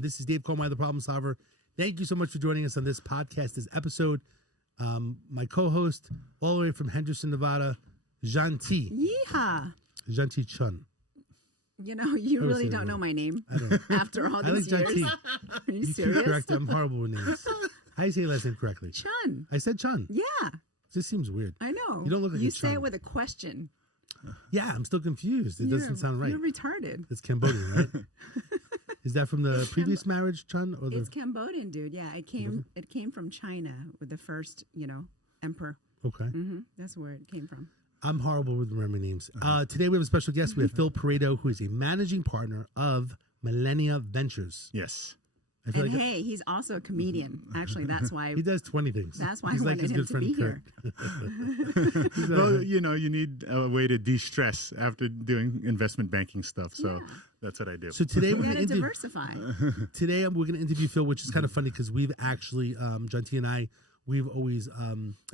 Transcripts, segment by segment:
This is Dave Coleman, the Problem Solver. Thank you so much for joining us on this podcast, this episode. My co-host, all the way from Henderson, Nevada, Janti. Yeehaw. Janti Chun. You know, you really don't know my name after all these years. Janti. Are you serious? Correct. I'm horrible with names. How do you say your last name correctly? Chun. I said Chun. Yeah. This seems weird. I know. You don't look like you a say Chun. it with a question. Yeah, I'm still confused. It doesn't sound right. You're retarded. It's Cambodian, right? Is that from the previous marriage, Chun? Or It's Cambodian, dude. Yeah, it came from China with the first, emperor. Okay. That's where it came from. I'm horrible with remembering names. Today we have a special guest. We have Phil Pareto, who is a managing partner of Millennium Ventures. Yes. And hey, he's also a comedian. Actually, that's why he does 20 things. That's why he's I like wanted his him good to friend be Kirk. here. Well, you need a way to de-stress after doing investment banking stuff. So that's what I do. So today we're going going to to diversify. Today we're going to interview Phil, which is kind of funny because we've actually, Janti and I, we've always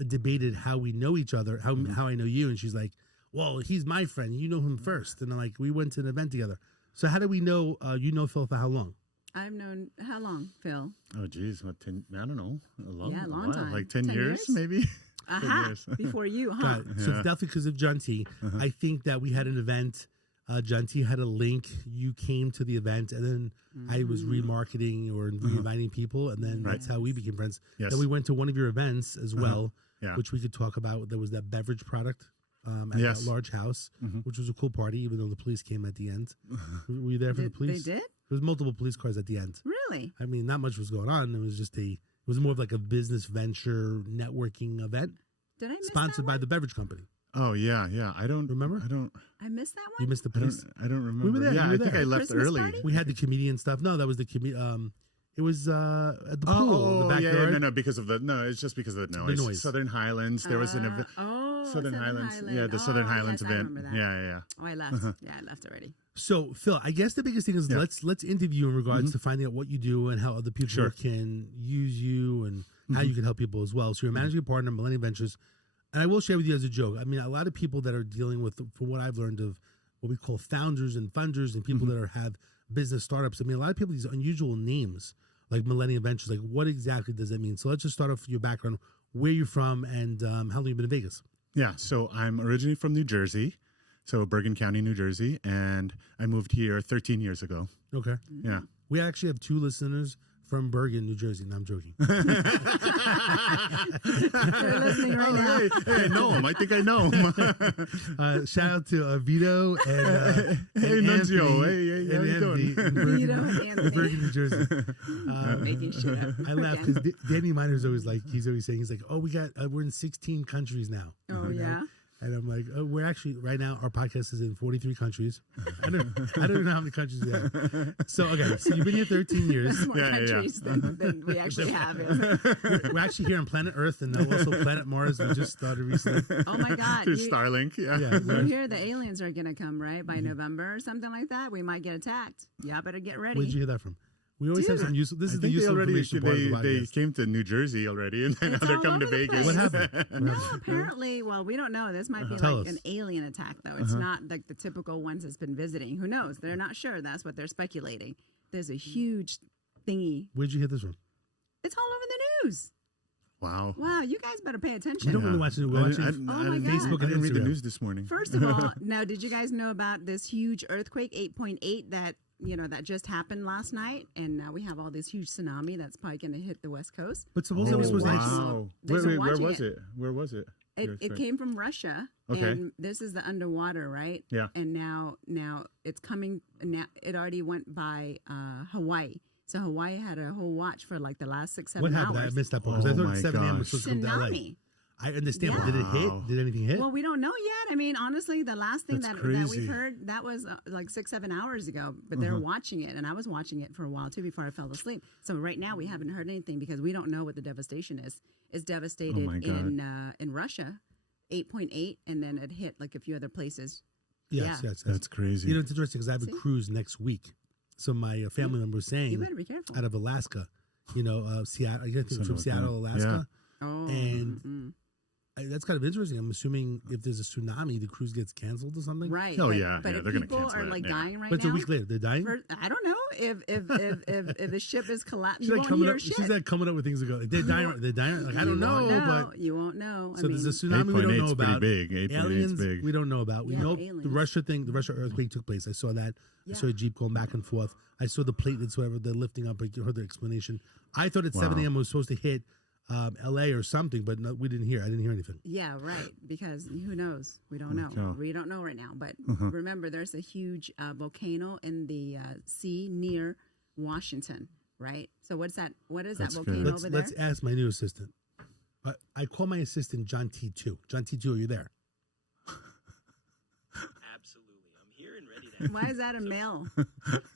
debated how we know each other, how I know you. And she's like, well, he's my friend. You know him first. And I'm like, we went to an event together. So how do we know you know Phil for how long? I've known, how long, Phil? Oh, geez. What, 10, I don't know. A long time. Like 10 years, maybe? Aha, before you, huh? So definitely because of Janti, I think that we had an event. Janti had a link. You came to the event, and then I was remarketing or re-inviting people, and then that's how we became friends. Yes. Then we went to one of your events as well, which we could talk about. There was that beverage product at that large house, which was a cool party, even though the police came at the end. Were you there for the police? They did? There was multiple police cars at the end. Really? I mean, not much was going on. It was just it was more of like a business venture networking event. Did I miss sponsored that by the beverage company. Oh, yeah. I don't remember. I missed that one. You missed the police. I don't remember. We were there. Yeah, I think I left Christmas early. party? We had the comedian stuff. No, that was the it was at the pool, the backyard. No, because of it's just because of the noise. The noise. Southern Highlands. There was an event. Southern Highlands. Yeah, the Southern Highlands yes, event. I remember that. Yeah. Oh, I left. Yeah, I left already. So, Phil, I guess the biggest thing is let's interview you in regards to finding out what you do and how other people can use you and how you can help people as well. So you're managing partner, Millennium Ventures. And I will share with you as a joke. I mean, a lot of people that are dealing with, from what I've learned of what we call founders and funders and people that have business startups. I mean, a lot of people, these unusual names like Millennium Ventures, like what exactly does that mean? So let's just start off with your background, where you're from, and how long you've been in Vegas. Yeah, so I'm originally from New Jersey, so Bergen County, New Jersey, and I moved here 13 years ago. Okay. Yeah. We actually have 2 listeners from Bergen, New Jersey. No, I'm joking. They're listening right now. Hey, I know him. I think I know him. Shout out to Vito and hey, Nunzio. Hey, how you doing? Vito and Anthony. Bergen, New Jersey. Making shit up. I laugh because Danny Miner's always like, he's like, oh, we're in 16 countries now. Oh, yeah? And I'm like, oh, we're actually right now. Our podcast is in 43 countries. I don't even know how many countries we have. So okay, so you've been here 13 years. More countries than we actually have. We're actually here on planet Earth and also planet Mars. We just started recently. Oh my God! Through Starlink. Yeah. You hear the aliens are gonna come right by November or something like that? We might get attacked. Y'all better get ready. Where'd you hear that from? We always have some useful. This is the useful information part of the podcast. They came to New Jersey already, and now they're coming to Vegas. What happened? No, apparently, well, we don't know. This might be like an alien attack, though. It's not like the typical ones that's been visiting. Who knows? They're not sure. That's what they're speculating. There's a huge thingy. Where'd you hear this from? It's all over the news. Wow. Wow, you guys better pay attention. We don't really watch it. We're watching Facebook and I didn't read the Instagram. news this morning. First of all, now, did you guys know about this huge earthquake, 8.8, that just happened last night, and now we have all this huge tsunami that's probably going to hit the West Coast. But supposedly we're supposed to. Wow. Wait, where was it? Where was it? It came from Russia, and this is the underwater, right? Yeah. And now it's coming. Now it already went by Hawaii. So Hawaii had a whole watch for like the last 6-7 hours. What happened? I missed that part. I thought 7 a.m. was supposed to come to LA. Tsunami. I understand, but did it hit? Did anything hit? Well, we don't know yet. I mean, honestly, the last thing that we've crazy. heard, that was like 6-7 hours ago, but they're watching it, and I was watching it for a while too before I fell asleep. So right now we haven't heard anything because we don't know what the devastation is. It's devastated in Russia, 8.8, and then it hit like a few other places. Yes. That's crazy. You know, it's interesting because I have a cruise next week. So my family member was saying, you better be careful. out of Alaska, Seattle, I think it's from Seattle, Alaska. Yeah. Oh. And That's kind of interesting. I'm assuming if there's a tsunami, the cruise gets canceled or something. Right. Oh, but, yeah. But Yeah, if they're gonna people cancel are it, like yeah. dying right But it's now, a week later. They're dying. I don't know if the ship is collapsing. She's You like won't coming hear up. shit. She's like coming up with things to go. Like, they're dying. They're dying. Like I don't know, but you won't know. so there's a tsunami we 8.8 don't is know about. pretty big. 8.8 is Aliens big. we don't know about. We Yeah, know aliens. the Russia thing. The Russia earthquake took place. I saw that. I saw a Jeep going back and forth. I saw the platelets, whatever they're lifting up. I heard the explanation. I thought at 7 a.m. was supposed to hit L.A. or something, but no, we didn't hear. I didn't hear anything. Yeah, right. Because who knows? We don't know. Okay. We don't know right now. But remember, there's a huge volcano in the sea near Washington, right? So what's that? What is That's that good. volcano over there? Let's ask my new assistant. I call my assistant John T2. John T2, are you there? Absolutely. I'm here and ready to. Why is that a male?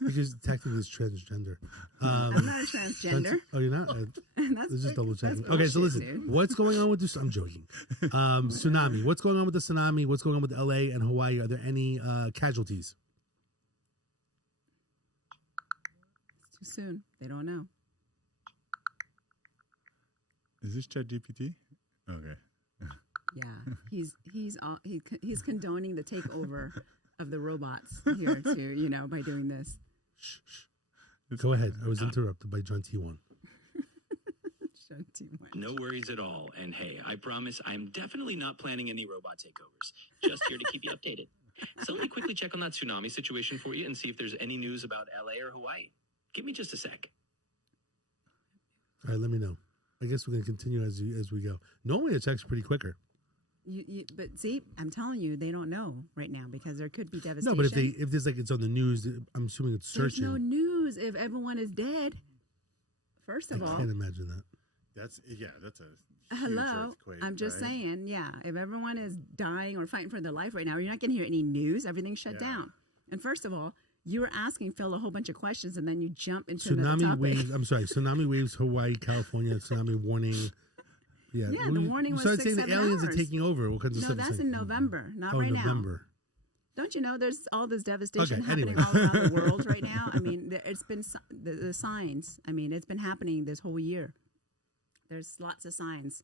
Because technically it's transgender. I'm not a transgender. Oh, you're not? That's Just double checking. that's Okay, so bullshit, listen. dude. What's going on with this? I'm joking. Tsunami. What's going on with the tsunami? What's going on with LA and Hawaii? Are there any casualties? It's too soon. They don't know. Is this ChatGPT? Okay. Yeah, he's condoning the takeover of the robots here too. By doing this. Go ahead. I was interrupted by John T1. No worries at all. And hey, I promise I'm definitely not planning any robot takeovers. Just here to keep you updated. So let me quickly check on that tsunami situation for you and see if there's any news about LA or Hawaii. Give me just a sec. All right, let me know. I guess we're going to continue as we go. Normally it's actually pretty quicker. But see, I'm telling you, they don't know right now because there could be devastation. No, but if there's like it's on the news, I'm assuming it's searching. There's no news if everyone is dead. First of all, I can't imagine that. That's a huge hello. earthquake, I'm just right? saying, yeah. If everyone is dying or fighting for their life right now, you're not going to hear any news. Everything's shut down. And first of all, you were asking Phil a whole bunch of questions, and then you jump into the Tsunami topic. waves. I'm sorry. Tsunami waves. Hawaii, California. Tsunami warning. Yeah, the warning was started 6, saying the 7 aliens hours. are taking over. What kinds of No, stuff? that's in November, not Oh, right November. now. Don't you know there's all this devastation Okay, happening anyway. all around the world right now? I mean, it's been the signs. I mean, it's been happening this whole year. There's lots of signs.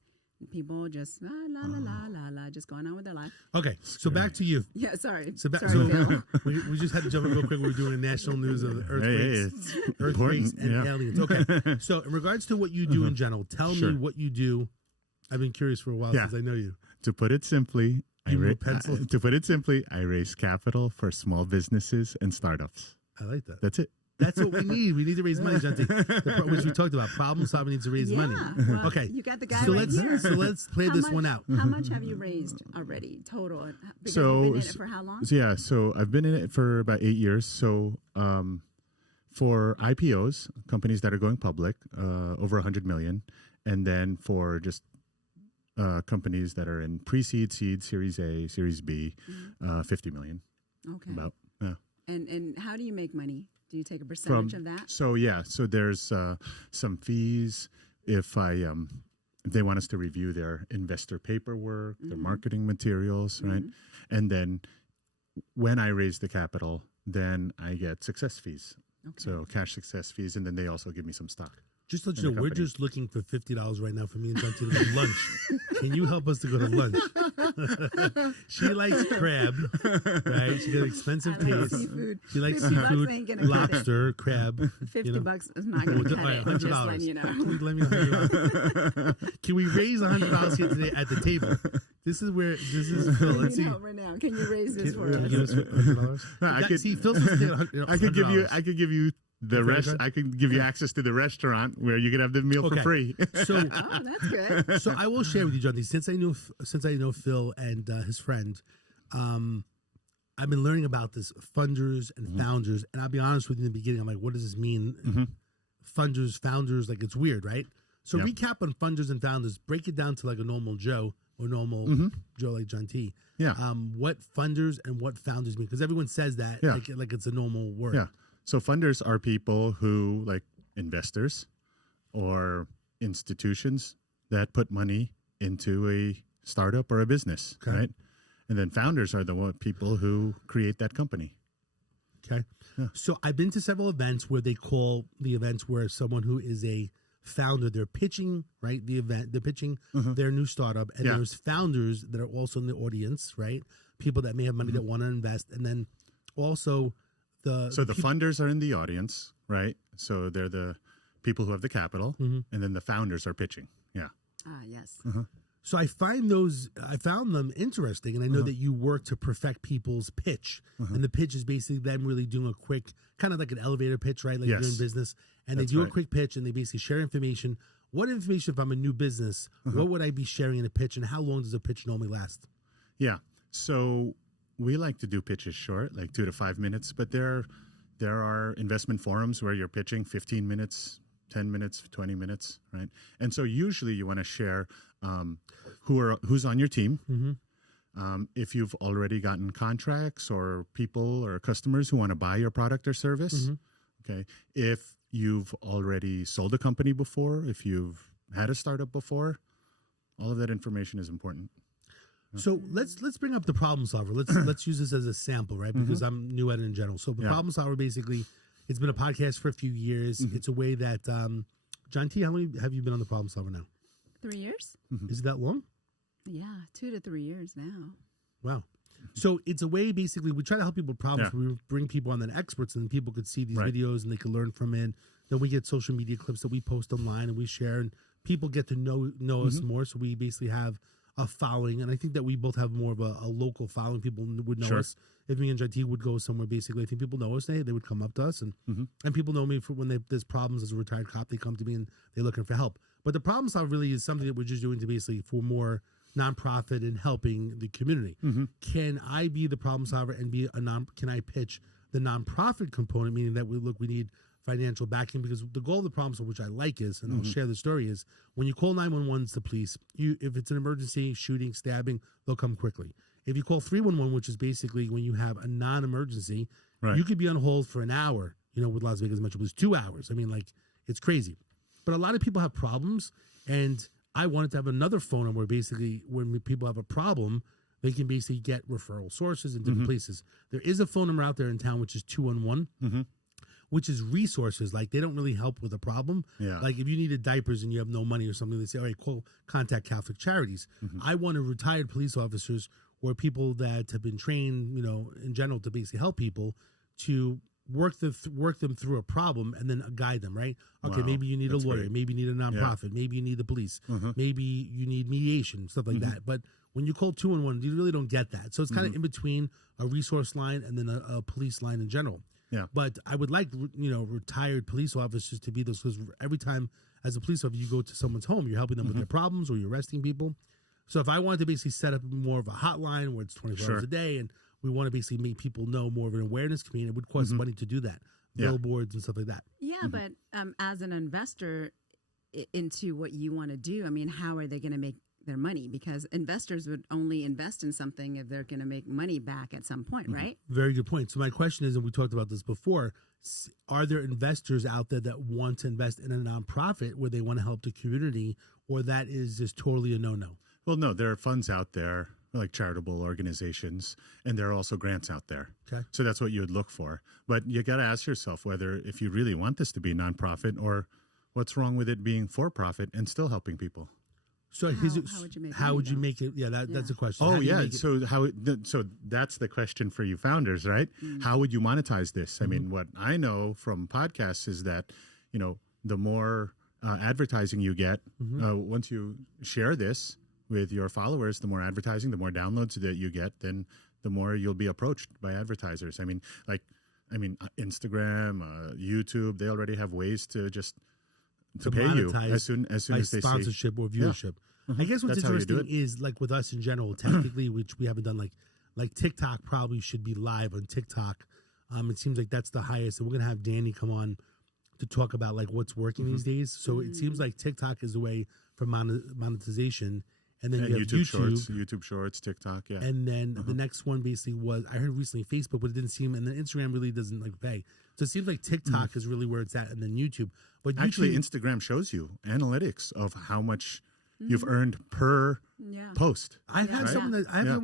People just la la la la la, just going on with their life. Okay, so back to you. Yeah, sorry. So, Sorry, Phil. we just had to jump in real quick. We were doing national news of earthquakes, Important, and aliens. Okay, so in regards to what you do in general, tell me what you do. I've been curious for a while since I know you. To put it simply, I raise capital for small businesses and startups. I like that. That's it. That's what we need. We need to raise money, Janti. Which we talked about. Problem solving needs to raise money. Well, Okay. You got the guy So right here. let's play this one out. How much have you raised already total? Because So- you've been in it for how long? So I've been in it for about 8 years. So for IPOs, companies that are going public, over 100 million, and then for just companies that are in pre-seed, seed, Series A, Series B, 50 million. Okay. About. Yeah. And how do you make money? Do you take a percentage of that? So there's some fees if they want us to review their investor paperwork, their marketing materials, right? And then when I raise the capital, then I get success fees. Okay. So cash success fees, and then they also give me some stock. Just to let in you the know, we're company. just looking for $50 right now for me and Janti to go to lunch. Can you help us to go to lunch? She likes crab, right? She got expensive I like taste. seafood. She likes 50 bucks seafood, ain't gonna cut it. lobster, crab. 50 bucks is not going to cut it. Just letting you know. Please let me $100. Can we raise $100 here today at the table? This is Phil. We Let's need see. help right now. Can you raise this for Can you us? give us $100? I could- See, Phil's supposed to take $100. I could give you the Credit rest. card? I could give you access to the restaurant where you could have the meal for free. So Oh, that's good. So I will share with you, Johnny, since I know Phil and his friend, I've been learning about this funders and founders, and I'll be honest with you in the beginning, I'm like, what does this mean? Funders, founders, like it's weird, right? So recap on funders and founders, break it down to like a normal Joe or normal Joe like John T. Yeah. What funders and what founders mean, because everyone says that like it's a normal word. Yeah. So funders are people who, like investors or institutions that put money into a startup or a business, right? And then founders are the people who create that company. Okay. Yeah. So I've been to several events where they call the events where someone who is a founder. They're pitching, right, the event. They're pitching their new startup. And there's founders that are also in the audience, right? People that may have money that want to invest. And then also the funders are in the audience, right? So they're the people who have the capital. And then the founders are pitching. Yeah. Ah, yes. So I found them interesting, and I know that you work to perfect people's pitch, and the pitch is basically them really doing a quick, kind of like an elevator pitch, right? Like you're doing business, and they do a quick pitch, and they basically share information. What information, if I'm a new business, what would I be sharing in a pitch, and how long does a pitch normally last? Yeah, so we like to do pitches short, like 2 to 5 minutes, but there are investment forums where you're pitching 15 minutes, 10 minutes, 20 minutes, right? And so usually you want to share who's on your team. If you've already gotten contracts or people or customers who want to buy your product or service. Okay. If you've already sold a company before, if you've had a startup before, all of that information is important. So let's bring up the problem solver. Let's use this as a sample, right? Because I'm new at it in general. So the problem solver, basically, it's been a podcast for a few years. It's a way that John T, how long have you been on the problem solver now? 3 years. Is it that long? Yeah, 2 to 3 years now. Wow. So it's a way, basically, we try to help people with problems. Yeah. We bring people on that experts, and people could see these videos and they could learn from it. Then we get social media clips that we post online and we share, and people get to know us more. So we basically have a following, and I think that we both have more of a local following. People would know us. If me and JT would go somewhere, basically, I think people know us. They would come up to us, and people know me for when there's problems as a retired cop. They come to me and they're looking for help. But the problem solver really is something that we're just doing to basically for more nonprofit and helping the community. Can I be the problem solver and be can I pitch the nonprofit component, meaning that we need financial backing? Because the goal of the problem solver, which I like, is, and I'll share the story, is when you call 911 to police, if it's an emergency, shooting, stabbing, they'll come quickly. If you call 311, which is basically when you have a non-emergency, you could be on hold for an hour, with Las Vegas Metro Police, 2 hours. I mean, like, it's crazy. But a lot of people have problems, and I wanted to have another phone number where basically when people have a problem, they can basically get referral sources in different places. There is a phone number out there in town, which is 211, which is resources. Like, they don't really help with a problem. Yeah. Like, if you needed diapers and you have no money or something, they say, all right, contact Catholic Charities. I wanted retired police officers or people that have been trained, in general, to basically help people to work them through a problem and then guide them, right? Okay, maybe you need a lawyer, maybe you need a nonprofit, maybe you need the police, maybe you need mediation, stuff like that. But when you call 211, you really don't get that. So it's kind of in between a resource line and then a police line in general. Yeah. But I would like, retired police officers to be those, because every time as a police officer you go to someone's home, you're helping them with their problems or you're arresting people. So if I wanted to basically set up more of a hotline where it's 24 hours a day, and we want to basically make people know more of an awareness campaign, it would cost money to do that. Billboards and stuff like that. Yeah, but as an investor into what you want to do, I mean, how are they going to make their money? Because investors would only invest in something if they're going to make money back at some point, right? Very good point. So my question is, and we talked about this before, are there investors out there that want to invest in a nonprofit where they want to help the community, or that is just totally a no-no? Well, no, there are funds out there, like charitable organizations, and there are also grants out there. Okay. So that's what you would look for. But you got to ask yourself whether, if you really want this to be nonprofit, or what's wrong with it being for profit and still helping people. So how would you make it? Yeah, that's a question. Oh, yeah. So so that's the question for you founders, right? How would you monetize this? I mean, what I know from podcasts is that, the more advertising you get, once you share this with your followers, the more advertising, the more downloads that you get, then the more you'll be approached by advertisers. I mean, Instagram, YouTube, they already have ways to pay you as soon as they sponsorship or viewership. I guess what's interesting is, like, with us in general, technically, which we haven't done, like TikTok probably should be live on TikTok. It seems like that's the highest, and we're gonna have Danny come on to talk about like what's working these days. So it seems like TikTok is a way for monetization. And then you have YouTube Shorts, TikTok, yeah. And then the next one basically was, I heard recently Facebook, but it didn't seem, and then Instagram really doesn't like pay. So it seems like TikTok is really where it's at, and then YouTube. But actually, Instagram shows you analytics of how much you've earned per post. I have someone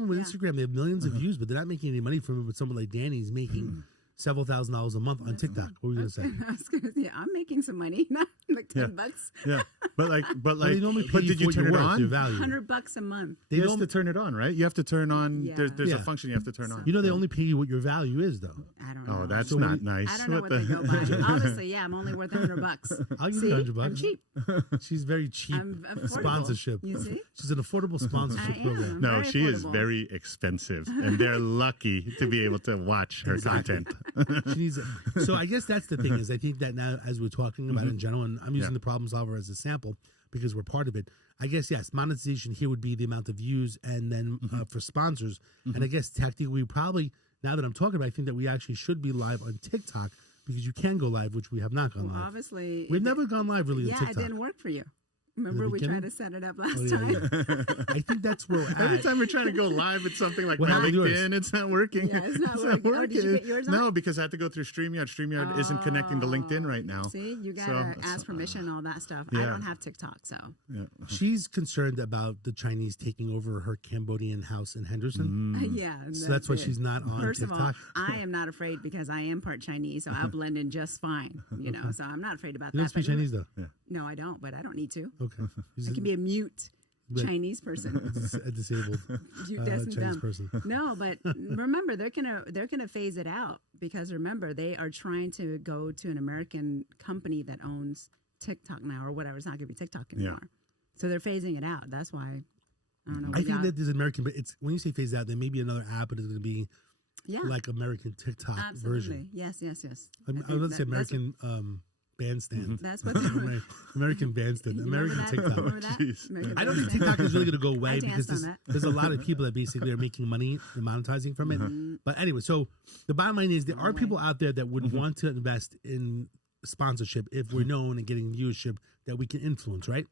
with Instagram. They have millions of views, but they're not making any money from it. But someone like Danny's making several $1,000s a month on TikTok. What were you going to say? I was going to say, I'm making some money, not like $10. Yeah, but They normally pay you did you for turn your it worth, on? your value. $100 a month. They You have don't. to turn it on, right? You have to turn on. Yeah. There's Yeah. a function you have to turn on. You know, they only pay you what your value is, though. I don't know. Oh, that's So not we- nice. I don't know what they go by. Obviously, yeah, I'm only worth $100. I'll give See? you $100. I'm cheap. She's very cheap. I'm affordable. Sponsorship. You see? She's an affordable sponsorship I am. program. No, Very she is affordable. very expensive, and they're lucky to be able to watch her content. She needs it. So I guess that's the thing is I think that now as we're talking about in general, and I'm using Yeah. the problem solver as a sample because we're part of it. I guess yes, monetization here would be the amount of views, and then for sponsors, and I guess technically we probably now that I'm talking about, I think that we actually should be live on TikTok because you can go live, which we have not gone Well, live. obviously, We've never gone live really Yeah, on it TikTok. didn't work for you. Remember, we beginning? tried to set it up last Oh, yeah, time. yeah. I think that's where we're Every at. time we're trying to go live with something like What my happened to yours? LinkedIn, it's not working. Yeah, it's not working. Oh, did you get yours on? No, because I have to go through StreamYard. StreamYard isn't connecting to LinkedIn right now. See, you So- gotta ask permission and all that stuff. I Yeah. don't have TikTok, so Yeah. She's concerned about the Chinese taking over her Cambodian house in Henderson. yeah. So that's why it. she's not on First TikTok. of all, I am not afraid because I am part Chinese, so I'll blend in just fine. You know, so I'm not afraid about You don't that. speak but- Chinese though. No, I don't, but I don't need to. Okay. I can be a mute But- Chinese person. a disabled That's Chinese them. person. No, but remember they're gonna phase it out because remember they are trying to go to an American company that owns TikTok now or whatever. It's not gonna be TikTok anymore. So they're phasing it out. That's why I don't know. I think that there's American, but it's when you say phase out, there may be another app, but it's going to be yeah, like American TikTok absolutely. version. Yes. I think was going to say that's American bandstand. That's what they're American bandstand. You American remember that? TikTok. Remember that? Jeez. American I don't think Bandstand? TikTok is really going to go away I because danced on that. there's a lot of people that basically are making money and monetizing from it. But anyway, so the bottom line is there are people out there that would want to invest in sponsorship if we're known and getting viewership that we can influence, right?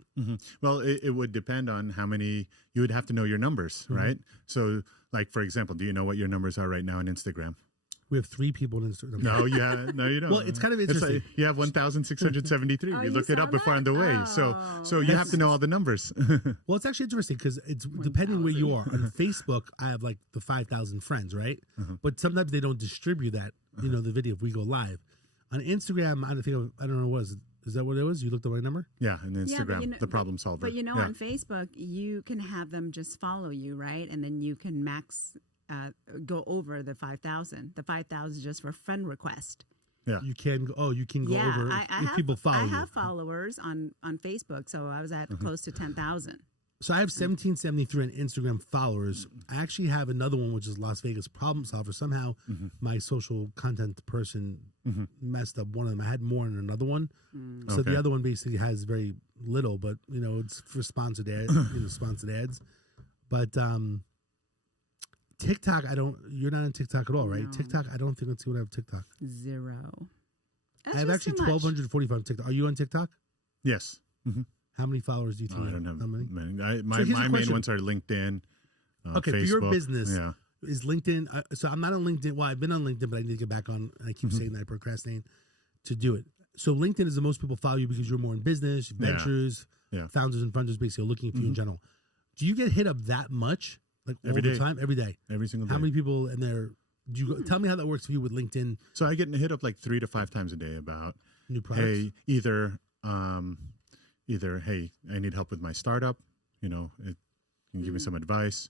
Well, it would depend on how many. You would have to know your numbers, right? So, like for example, do you know what your numbers are right now on Instagram? We have 3 people on Instagram. No, no, you don't. Well, it's kind of It's interesting. like you have 1,673. Oh, you you looked it saw up before on the way. that? So you have to know all the numbers. Well, it's actually interesting because it's depending where you are. On Facebook, I have like the 5,000 friends, right? But sometimes they don't distribute that, the video if we go live. On Instagram, I don't know what is that what it was? You looked at my number? Yeah, and Yeah, but Instagram, the problem solver. But yeah. on Facebook, you can have them just follow you, right? And then you can max go over the 5,000. The 5,000 is just for friend request. You can go over if people follow I you. have followers on Facebook, so I was at close to 10,000. So I have 1773 on Instagram followers. I actually have another one, which is Las Vegas Problem Solver. Somehow my social content person messed up one of them. I had more in another one. So the other one basically has very little, but, it's for sponsored ads, sponsored ads. But TikTok, you're not on TikTok at all, right? No. TikTok, I don't think, let's see what I have TikTok. 0. That's I have just actually too much. 1,245 on TikTok. Are you on TikTok? Yes. How many followers do you think I you don't have How many? many. My So here's a main question. ones are LinkedIn. Okay, Facebook. for your business, Yeah. is LinkedIn, so I'm not on LinkedIn. Well, I've been on LinkedIn, but I need to get back on, and I keep saying that I procrastinate to do it. So LinkedIn is the most people follow you because you're more in business, ventures, Yeah. founders and funders basically are looking for you in general. Do you get hit up that much? Like Every all the day. time? Every day? Every single day. How many people in there, tell me how that works for you with LinkedIn So I get hit up like 3 to 5 times a day about, new products? hey, either, hey, I need help with my startup. Can you give me some advice?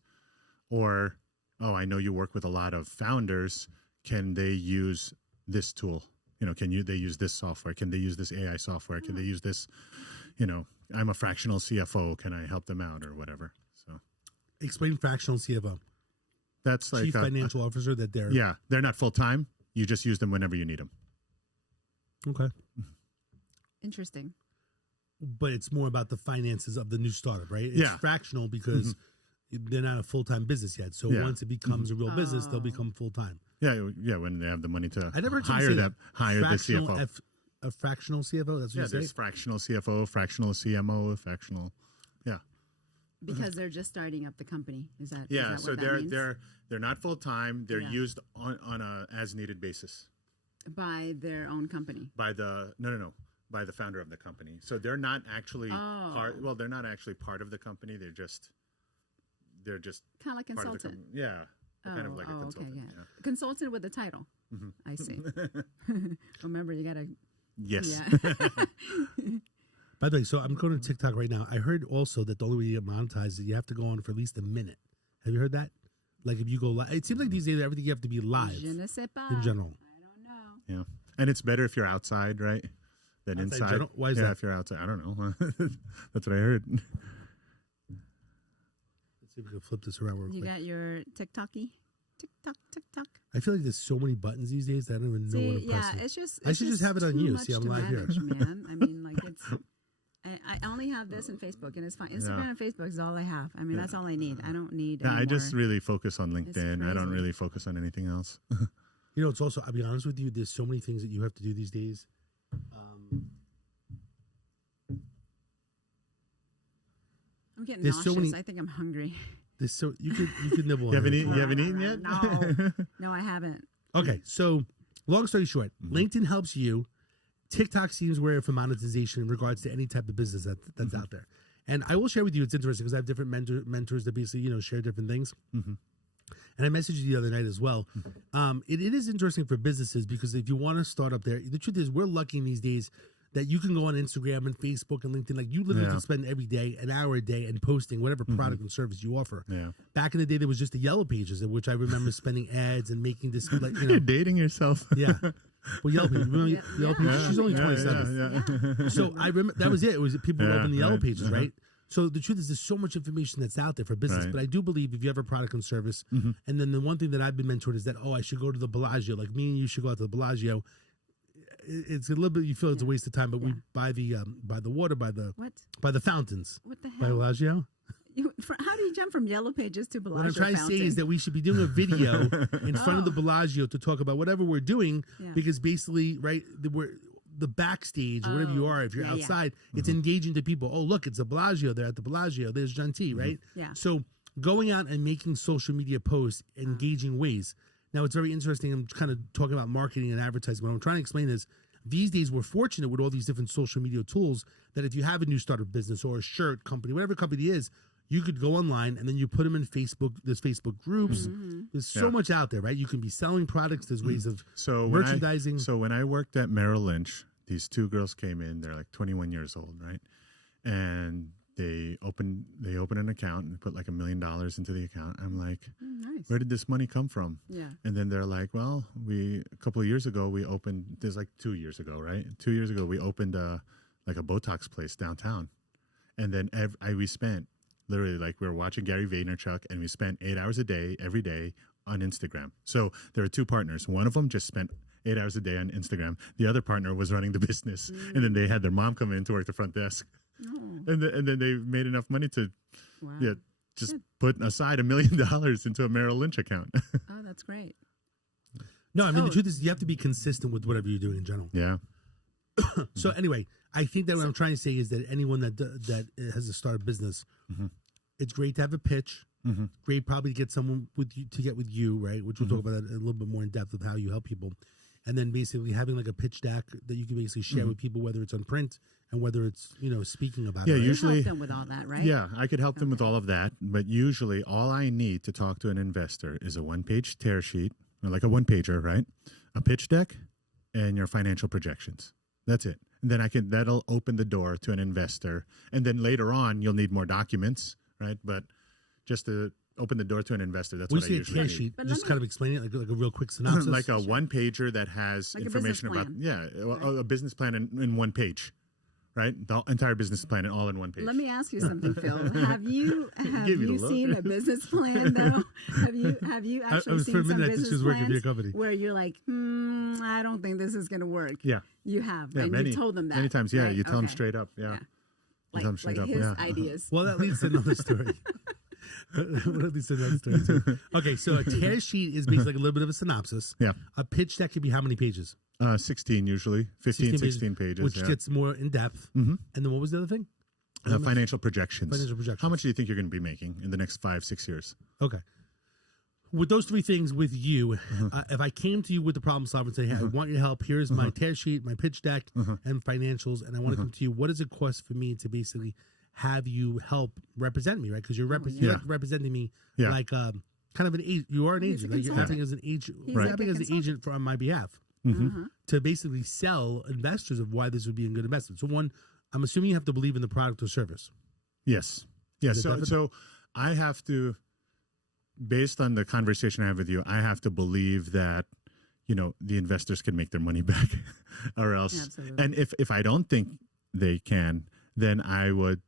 Or, oh, I know you work with a lot of founders. Can they use this tool? They use this software? Can they use this AI software? Can they use this? I'm a fractional CFO. Can I help them out or whatever? So Explain fractional CFO. that's like Chief Financial Officer that they're... yeah, they're not full time. You just use them whenever you need them. Okay. Interesting. But it's more about the finances of the new startup, right? It's Yeah. fractional because they're not a full-time business yet. So Yeah. once it becomes a real business, they'll Oh. become full-time. Yeah, when they have the money to I never heard hire someone say hire the fractional CFO. A fractional CFO? That's what Yeah, you say? there's fractional CFO, fractional CMO, fractional. Yeah, Because they're just starting up the company. Is that yeah. is that So what that means? they're not full time. They're Yeah. used on a as needed basis by their own company. by the by the founder of the company. So they're not actually part. Oh. Well, they're not actually part of the company. They're just Kind of like part of the consultant. company. Yeah, kind of like a consultant. Okay, yeah. Consultant with the title. I see. Remember, you got to... Yes. Yeah. By the way, so I'm going to TikTok right now. I heard also that the only way you get monetized is you have to go on for at least a minute. Have you heard that? Like if you go live, it seems like these days everything you have to be live Je ne sais pas. in general. I don't know. Yeah. And it's better if you're outside, right? Than Outside inside. general? Why is yeah, that? if you're outside. I don't know. That's what I heard. Let's see if we can flip this around real You quick. got your TikTok-y? TikTok. I feel like there's so many buttons these days that I don't even know what I'm yeah, pressing. it's just. I should just have it on too you. much See, I'm to live here. manage, man. I mean, like it's. I only have this and Facebook, and it's fine. Instagram and Facebook is all I have. I mean, that's all I need. I don't need. Yeah, any I just more. really focus on LinkedIn. I don't crazy. really focus on anything else. You know, it's also, I'll be honest with you, there's so many things that you have to do these days. I'm getting there's nauseous. so many- I think I'm hungry. There's so you could nibble on You haven't it. eaten yet? No, I haven't. Okay, so long story short, LinkedIn helps you. TikTok seems where for monetization in regards to any type of business that's out there. And I will share with you, it's interesting because I have different mentors that basically, share different things. And I messaged you the other night as well. It is interesting for businesses because if you want to start up there, the truth is we're lucky in these days that you can go on Instagram and Facebook and LinkedIn. Like you literally can spend every day, an hour a day and posting whatever product and service you offer. Yeah. Back in the day, there was just the yellow pages, in which I remember spending ads and making this, like, You're dating yourself. yeah. Well, Yellow Pages. Remember Yellow Pages? Yeah. She's only Yeah, 27. yeah. So I remember that was it. It was people would Yeah, open the Yellow right. Pages, right? So the truth is, there's so much information that's out there for business. Right. But I do believe if you have a product and service, and then the one thing that I've been mentored is that I should go to the Bellagio. Like me and you should go out to the Bellagio. It's a little bit, you feel it's a waste of time, but we buy the water by the fountains. What the By hell? Bellagio. How do you jump from Yellow Pages to Bellagio What I'm trying fountain? to say is that we should be doing a video in front of the Bellagio to talk about whatever we're doing, because basically, right, we're the backstage or whatever you are. If you're outside, it's engaging to people. Oh, look, it's the Bellagio. They're at the Bellagio. There's Gentil, right? Yeah. So going out and making social media posts, engaging ways. Now, it's very interesting. I'm kind of talking about marketing and advertising. What I'm trying to explain is these days we're fortunate with all these different social media tools that if you have a new startup business or a shirt company, whatever company it is, you could go online and then you put them in Facebook. There's Facebook groups. There's so much out there, right? You can be selling products. There's ways of merchandising. So when I worked at Merrill Lynch, these two girls came in. They're like 21 years old, right? And they opened an account and put like $1 million into the account. I'm like, nice. where did this money come from? Yeah. And then they're like, well, a couple of years ago we opened. There's like 2 years ago, right? 2 years ago we opened like a Botox place downtown, and then we spent. Literally, like we were watching Gary Vaynerchuk, and we spent 8 hours a day, every day, on Instagram. So there were two partners. One of them just spent 8 hours a day on Instagram. The other partner was running the business, and then they had their mom come in to work the front desk. And then they made enough money to, just put aside $1 million into a Merrill Lynch account. Oh, that's great. No, I mean, the truth is you have to be consistent with whatever you're doing in general. Yeah. So anyway, I think that what I'm trying to say is that anyone that has a startup business, it's great to have a pitch. Great probably to get someone to get with you, right? Which we'll talk about that a little bit more in depth of how you help people. And then basically having like a pitch deck that you can basically share with people, whether it's on print and whether it's, speaking about it. Yeah, right? usually You help them with all that, right? Yeah, I could help them with all of that. But usually all I need to talk to an investor is a one-page tear sheet, or like a one-pager, right? A pitch deck and your financial projections. That's it. And then that'll open the door to an investor. And then later on, you'll need more documents, right? But just to open the door to an investor, that's what I usually tear need. sheet, just kind of explain it like a real quick synopsis. Like a one-pager that has Like a information about, a business plan in one page, right? The entire business plan all in one page. Let me ask you something, Phil. Have you Give me the look. seen a business plan though? Have you actually seen some business plans where you're like, I don't think this is going to work? Yeah. You have, Yeah, and you told them that many times. Yeah, right? you tell them Okay. straight up. Yeah. Like, tell them straight up, his yeah. ideas. Well, that leads to another story. That leads to another story too. Okay, so a tear sheet is basically like a little bit of a synopsis. Yeah. A pitch deck could be how many pages? 16 usually. 16 pages. Which yeah. gets more in depth. And then what was the other thing? Financial projections. Financial projections. How much do you think you're going to be making in the next 5-6 years? Okay. With those three things with you, if I came to you with the problem solver and say, hey, I want your help, here's my tear sheet, my pitch deck, and financials, and I want to come to you, what does it cost for me to basically have you help represent me, right? Because you're like representing me like kind kind of an agent. You are an He's a agent. Like you're acting as an agent. He's You're like acting a as an consultant. agent on my behalf to basically sell investors of why this would be a good investment. So one, I'm assuming you have to believe in the product or service. Yes. So I have to, based on the conversation I have with you, I have to believe that, the investors can make their money back or else. Absolutely. And if I don't think they can, then I would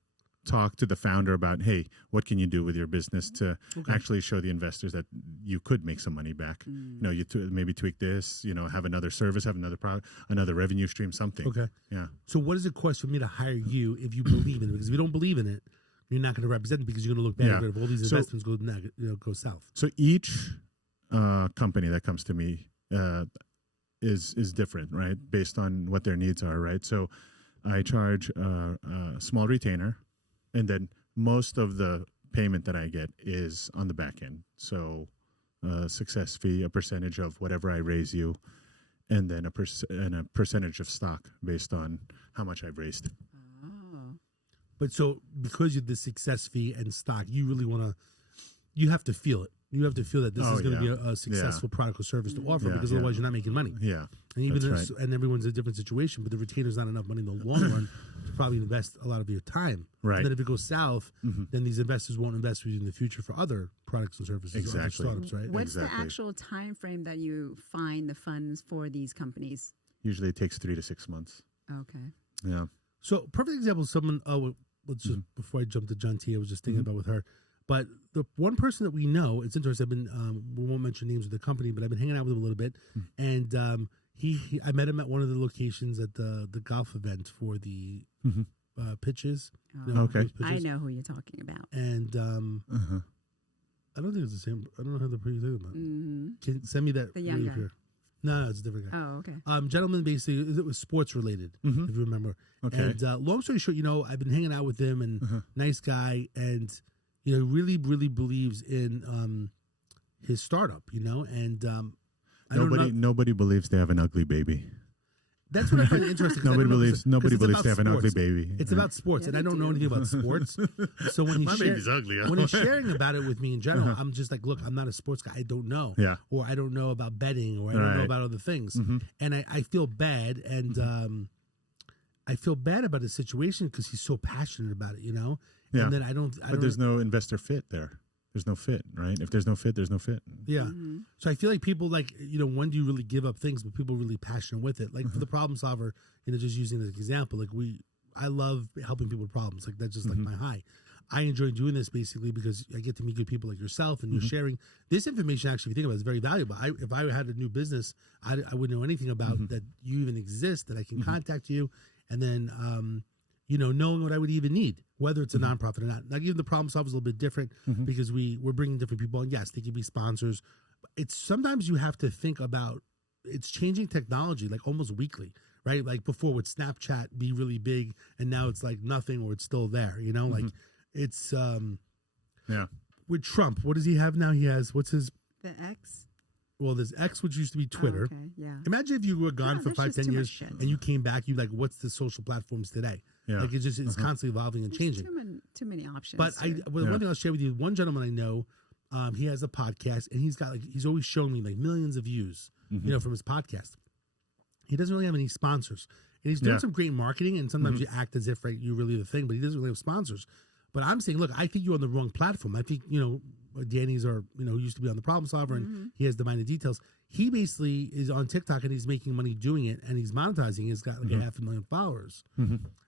talk to the founder about, hey, what can you do with your business to actually show the investors that you could make some money back? Maybe tweak this, have another service, have another product, another revenue stream, something. Okay. Yeah. So what does it cost for me to hire you if you believe in it? Because if you don't believe in it, you're not going to represent it because you're going to look bad if all these investments go south. So each company that comes to me is different, right? Based on what their needs are, right? So I charge a small retainer, and then most of the payment that I get is on the back end. So success fee, a percentage of whatever I raise you, and then a percentage of stock based on how much I've raised. Oh. But so because you're the success fee and stock, you really you have to feel it. You have to feel that this is going to be a successful product or service to offer because otherwise you're not making money. Yeah. And and everyone's in a different situation, but the retainer's not enough money in the long run to probably invest a lot of your time. Right. And then if it goes south, then these investors won't invest with you in the future for other products and services or other startups, right? What's the actual time frame that you find the funds for these companies? Usually it takes 3 to 6 months. Okay. Yeah. So perfect example, someone, let's just, before I jump to John T, I was just thinking about with her. But the one person that we know, it's interesting. I've been, we won't mention names of the company, but I've been hanging out with him a little bit, and I met him at one of the locations at the golf event for the pitches. Okay, I know who you're talking about. And I don't think it's the same. I don't know who the person you're talking about. Can send me that. The young guy. No, it's a different guy. Oh, okay. Gentleman, basically, it was sports related, if you remember. Okay. And long story short, I've been hanging out with him, and nice guy, and really, really believes in his startup, and nobody believes they have an ugly baby. That's what I find interesting. Nobody believes they have an ugly baby. It's about sports, and I don't know anything about sports. So when baby's ugly. When he's sharing about it with me in general, I'm just like, look, I'm not a sports guy. I don't know. Yeah. Or I don't know about betting, or I don't know about other things. And I feel bad, and I feel bad about his situation because he's so passionate about it, Yeah. And then But there's no investor fit there. There's no fit, right? If there's no fit, there's no fit. Yeah. So I feel like people when do you really give up things, but people are really passionate with it. Like for the problem solver, just using this example, I love helping people with problems. Like that's just like my high. I enjoy doing this basically because I get to meet good people like yourself, and you're sharing this information. Actually, if you think about it, is very valuable. If I had a new business, I wouldn't know anything about that you even exist, that I can contact you, and then knowing what I would even need, whether it's a nonprofit or not. Now, even the problem solver is a little bit different because we're bringing different people in. Yes, they can be sponsors. It's sometimes you have to think about it's changing technology like almost weekly, right? Like before would Snapchat be really big, and now it's like nothing, or it's still there. Like it's with Trump. What does he have now? He has the X. Well, there's X, which used to be Twitter. Oh, okay, yeah. Imagine if you were gone for 5-10 years and you came back, you'd like, what's the social platforms today? Yeah. Like it's constantly evolving and changing. Too many options. But one thing I'll share with you, one gentleman I know, he has a podcast, and he's got he's always shown me like millions of views, from his podcast. He doesn't really have any sponsors, and he's doing some great marketing. And sometimes you act as if you're really the thing, but he doesn't really have sponsors. But I'm saying, look, I think you're on the wrong platform. I think Danny's who used to be on the Problem Solver, and he has the Mind of Details. He basically is on TikTok, and he's making money doing it, and he's monetizing. He's got like 500,000 followers.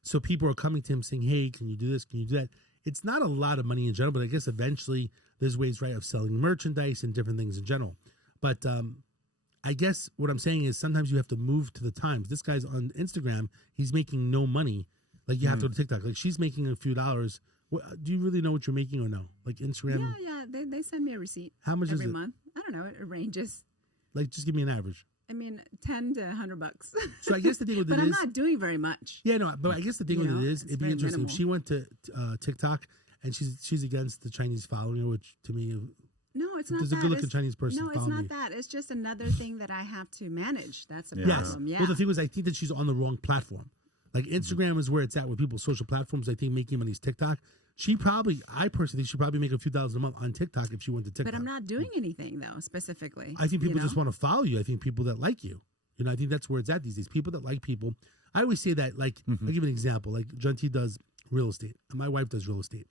So people are coming to him saying, hey, can you do this? Can you do that? It's not a lot of money in general, but I guess eventually there's ways, of selling merchandise and different things in general. But I guess what I'm saying is sometimes you have to move to the times. This guy's on Instagram. He's making no money. Like you have to go to TikTok. Like she's making a few dollars. Do you really know what you're making or no? Like Instagram? Yeah. They send me a receipt. How much every is it? month? I don't know. It ranges. Like, just give me an average. I mean, $10 to $100. So I guess the thing with it but is, I'm not doing very much. Yeah, no. But I guess the thing with it is, it'd be interesting minimal. if she went to TikTok and she's against the Chinese following, which to me, no, it's not. There's a good-looking Chinese person. No, it's not that. It's just another thing that I have to manage. That's a problem. Yeah. Well, the thing was, I think that she's on the wrong platform. Like Instagram is where it's at with people's social platforms. I think making money is TikTok. I personally think she probably make a few thousand a month on TikTok if she went to TikTok. But I'm not doing anything though, specifically. I think people just want to follow you. I think people that like you. You know, I think that's where it's at these days. People that like people. I always say that, like, I'll give you an example. Like, John T does real estate. And my wife does real estate.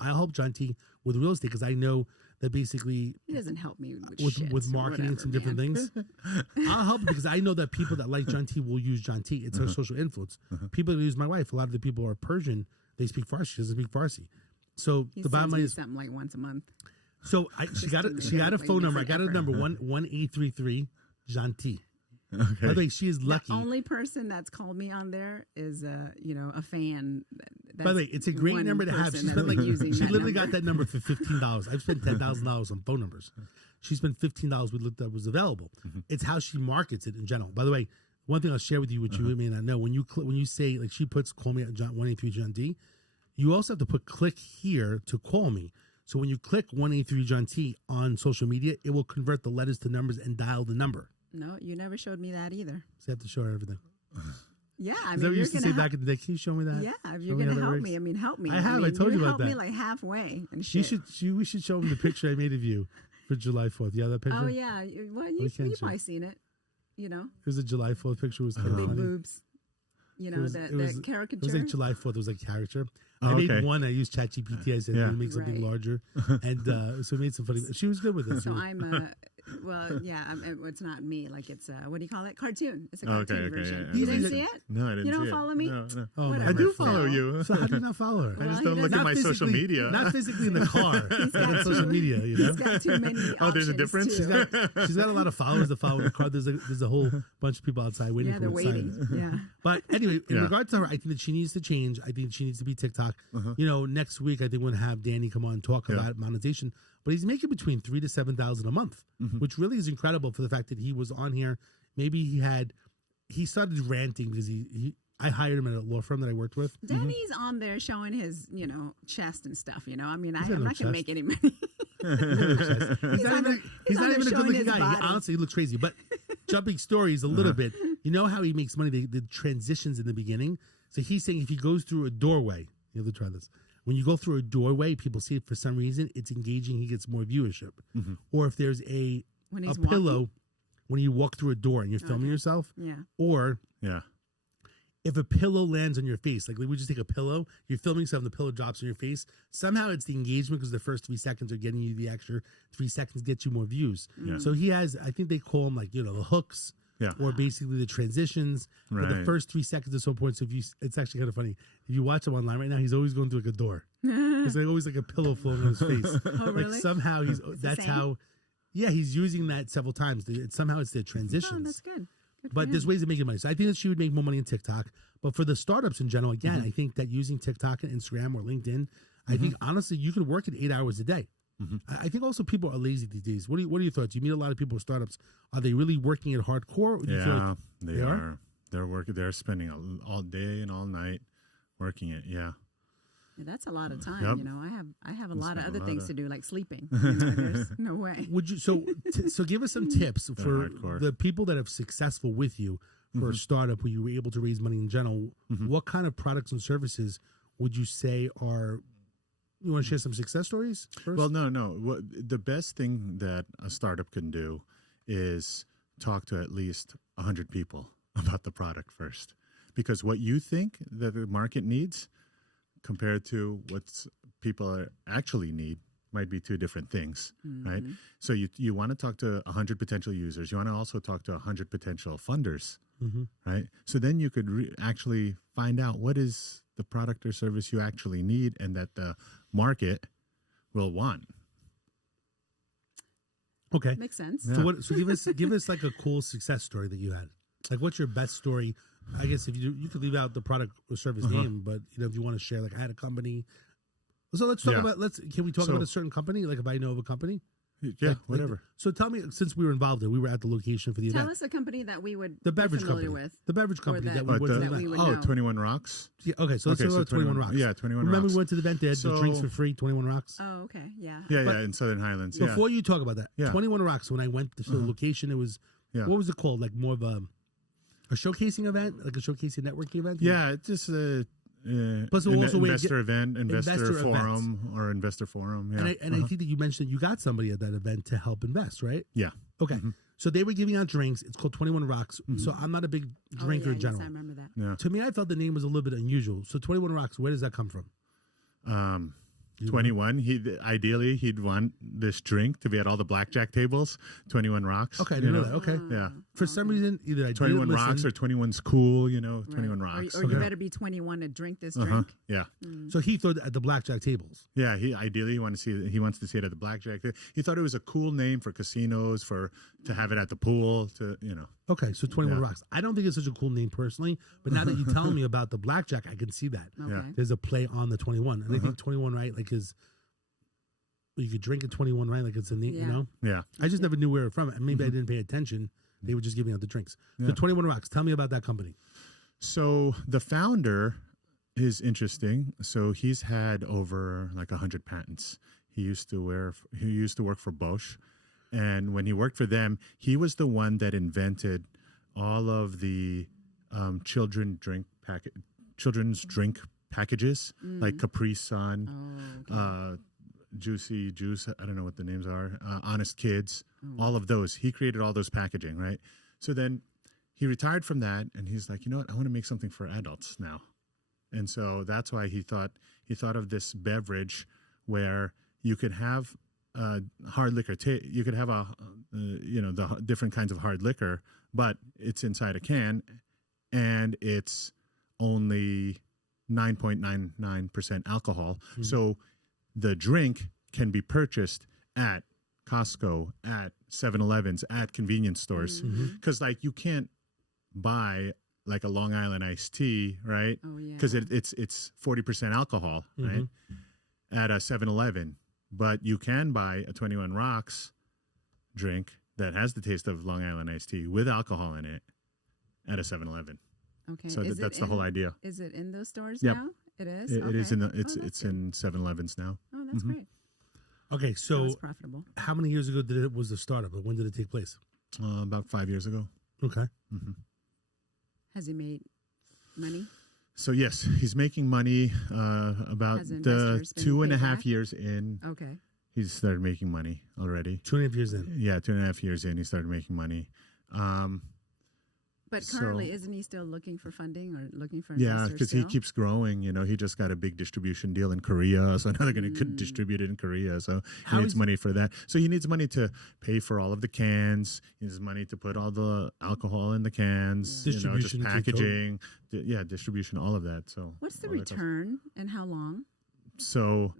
I'll help John T with real estate because I know that basically he doesn't help me with marketing and some different things. I'll help because I know that people that like John T will use John T. It's her social influence. People that use my wife, a lot of the people are Persian. They speak Farsi. She doesn't speak Farsi. So he the bottom line is something like once a month. So she got a phone number. I got a number 1-833 John T. Okay. By the way, she is lucky. The only person that's called me on there is a fan. By the way, it's a great number to have. She literally got that number for $15. I've spent $10,000 on phone numbers. She spent $15 we looked at was available. It's how she markets it in general. By the way, one thing I'll share with you, which you may not know, when you say, like, she puts call me at 183 John D, you also have to put click here to call me. So when you click 183 John T on social media, it will convert the letters to numbers and dial the number. No, you never showed me that either. So you have to show her everything. Yeah, I mean, is that what you used to say back in the day? Can you show me that? Yeah, if you're going to help me, help me. I have. I told you about that. You helped me like halfway. And we should show him the picture I made of you for July 4th. Yeah, that picture? Oh, yeah. Well, you've probably seen it, you know. It was a July 4th picture. It was the big boobs. You know, the caricature. It was like July 4th. It was like caricature. I made one. I used ChatGPT. I said, make something larger. And so I made some funny. She was good with it. So I'm it's not me. Like it's what do you call it? Cartoon. It's a cartoon version. You didn't see it? No, I didn't see it. You don't follow me? No. Oh, I do follow you. So how do you not follow her? I just don't look at my social media. Not physically in the car. On social media, you know? He's got too many there's a difference? She's got a lot of followers to follow in the car. There's a whole bunch of people outside waiting for her. Yeah, they're waiting. Yeah. But anyway, in regards to her, I think that she needs to change. I think she needs to be TikTok. You know, next week I think we'll have Danny come on and talk about monetization. But he's making between $3,000 to $7,000 a month, which really is incredible for the fact that he was on here. Maybe he started ranting because I hired him at a law firm that I worked with. Danny's on there showing his, chest and stuff. I mean, I'm not gonna make any money. He's not even a good-looking guy. Honestly, he looks crazy. But jumping stories a little bit, you know how he makes money? The transitions in the beginning. So he's saying if he goes through a doorway, you have to try this. When you go through a doorway, people see it for some reason. It's engaging. He gets more viewership. Or if there's a pillow, when you walk through a door and you're filming yourself. Yeah. Or if a pillow lands on your face, like we just take a pillow, you're filming stuff and the pillow drops on your face. Somehow it's the engagement because the first 3 seconds are getting you the extra 3 seconds, get you more views. Yeah. So he has, I think they call them like, the hooks. Yeah. Or basically the transitions. Right. But the first 3 seconds at some point. So it's actually kind of funny. If you watch him online right now, he's always going through like a door. He's like always like a pillow floating on his face. Oh, really? Like somehow that's how. Yeah, he's using that several times. Somehow it's the transitions. Oh, that's good. But there's ways of making money. So I think that she would make more money in TikTok. But for the startups in general, again, I think that using TikTok and Instagram or LinkedIn, I think honestly you could work it 8 hours a day. I think also people are lazy these days. What are your thoughts? You meet a lot of people with startups. Are they really working at hardcore? Or do you feel like they are. They're working. They're spending all day and all night working it. Yeah. That's a lot of time. Yep. I have a lot of other things to do, like sleeping. There's no way. Would you? So give us some tips for the people that have successful with you for a startup where you were able to raise money in general. What kind of products and services would you say are? You want to share some success stories first? Well, no. The best thing that a startup can do is talk to at least 100 people about the product first. Because what you think that the market needs compared to what people actually need might be two different things, right? So you want to talk to 100 potential users. You want to also talk to 100 potential funders, right? So then you could actually find out what is the product or service you actually need and that the market will want. Okay, makes sense. Yeah. So give us like a cool success story that you had. Like, what's your best story? I guess if you could leave out the product or service name, but if you want to share, like I had a company. So let's talk about can we talk about a certain company? Like if I know of a company. Yeah, whatever. So tell me, since we were involved in, we were at the location for the event. Tell us a company that we would the beverage be company with. The beverage company that we would know. 21 Rocks. Yeah, okay, so let's talk about 21 Rocks. Yeah, 21 Remember Rocks. we went to the event, they had the drinks for free, 21 Rocks? Oh, okay, yeah. Yeah, in Southern Highlands. Before you talk about that, 21 Rocks, when I went to the location, it was, what was it called? Like more of a, A showcasing event, like a showcasing networking event? Yeah, it's just a Plus also investor event, investor forum, events. or investor forum. Yeah. And I think that you mentioned that you got somebody at that event to help invest, right? Yeah. Okay. So they were giving out drinks. It's called 21 Rocks. So I'm not a big drinker in general. Yes, I remember that. Yeah. To me, I felt the name was a little bit unusual. So 21 Rocks, where does that come from? 21. He'd want this drink to be at all the blackjack tables. 21 Rocks. Okay, I didn't know that. Okay. Yeah. For some reason, either I 21 didn't Rocks listen, or 21's cool, Right. 21 Rocks. Or you better be 21 to drink this drink. Yeah. So he thought at the blackjack tables. Yeah, he wants to see it at the blackjack. He thought it was a cool name for casinos, to have it at the pool, Okay, so 21 Rocks. I don't think it's such a cool name personally, but now that you tell me about the blackjack, I can see that. Okay. There's a play on the 21. And I think 21, right, like is, you could drink at 21, right? Like it's a neat, Yeah. I just never knew where it was from. And maybe I didn't pay attention. They were just giving out the drinks. So 21 Rocks, tell me about that company. So the founder is interesting. So he's had over like 100 patents. He used to work for Bosch. And when he worked for them, he was the one that invented all of the children's drink packages, like Capri Sun, Juicy Juice, I don't know what the names are, Honest Kids, all of those. He created all those packaging, right? So then he retired from that, and he's like, you know what, I want to make something for adults now. And so that's why he thought of this beverage where you could have hard liquor. You could have the different kinds of hard liquor, but it's inside a can, and it's only 9.99% alcohol. So the drink can be purchased at Costco, at 7-Elevens, at convenience stores, because like you can't buy like a Long Island iced tea, right? Oh yeah. Because it's 40% alcohol, right? At a 7-Eleven. But you can buy a 21 Rocks drink that has the taste of Long Island iced tea with alcohol in it at a 7-Eleven. Okay. So that's the whole idea. Is it in those stores Yep. now? It is. It is in it's in 7-Elevens now. Oh, that's great. Okay, so That's profitable. how many years ago was the startup? When did it take place? About 5 years ago. Okay. Has he made money? So yes, he's making money. About Has investors been 2.5 paid back? years in, Okay. he's started making money already. 2.5 years in. Yeah, 2.5 years in, he started making money. But So- currently, isn't he still looking for funding or looking for Yeah, investors because he still? keeps growing. He just got a big distribution deal in Korea, so now they're going to distribute it in Korea. So he needs money for that. So he needs money to pay for all of the cans. He needs money to put all the alcohol in the cans. Distribution, just packaging. Distribution, all of that. So What's the all that stuff. return and how long So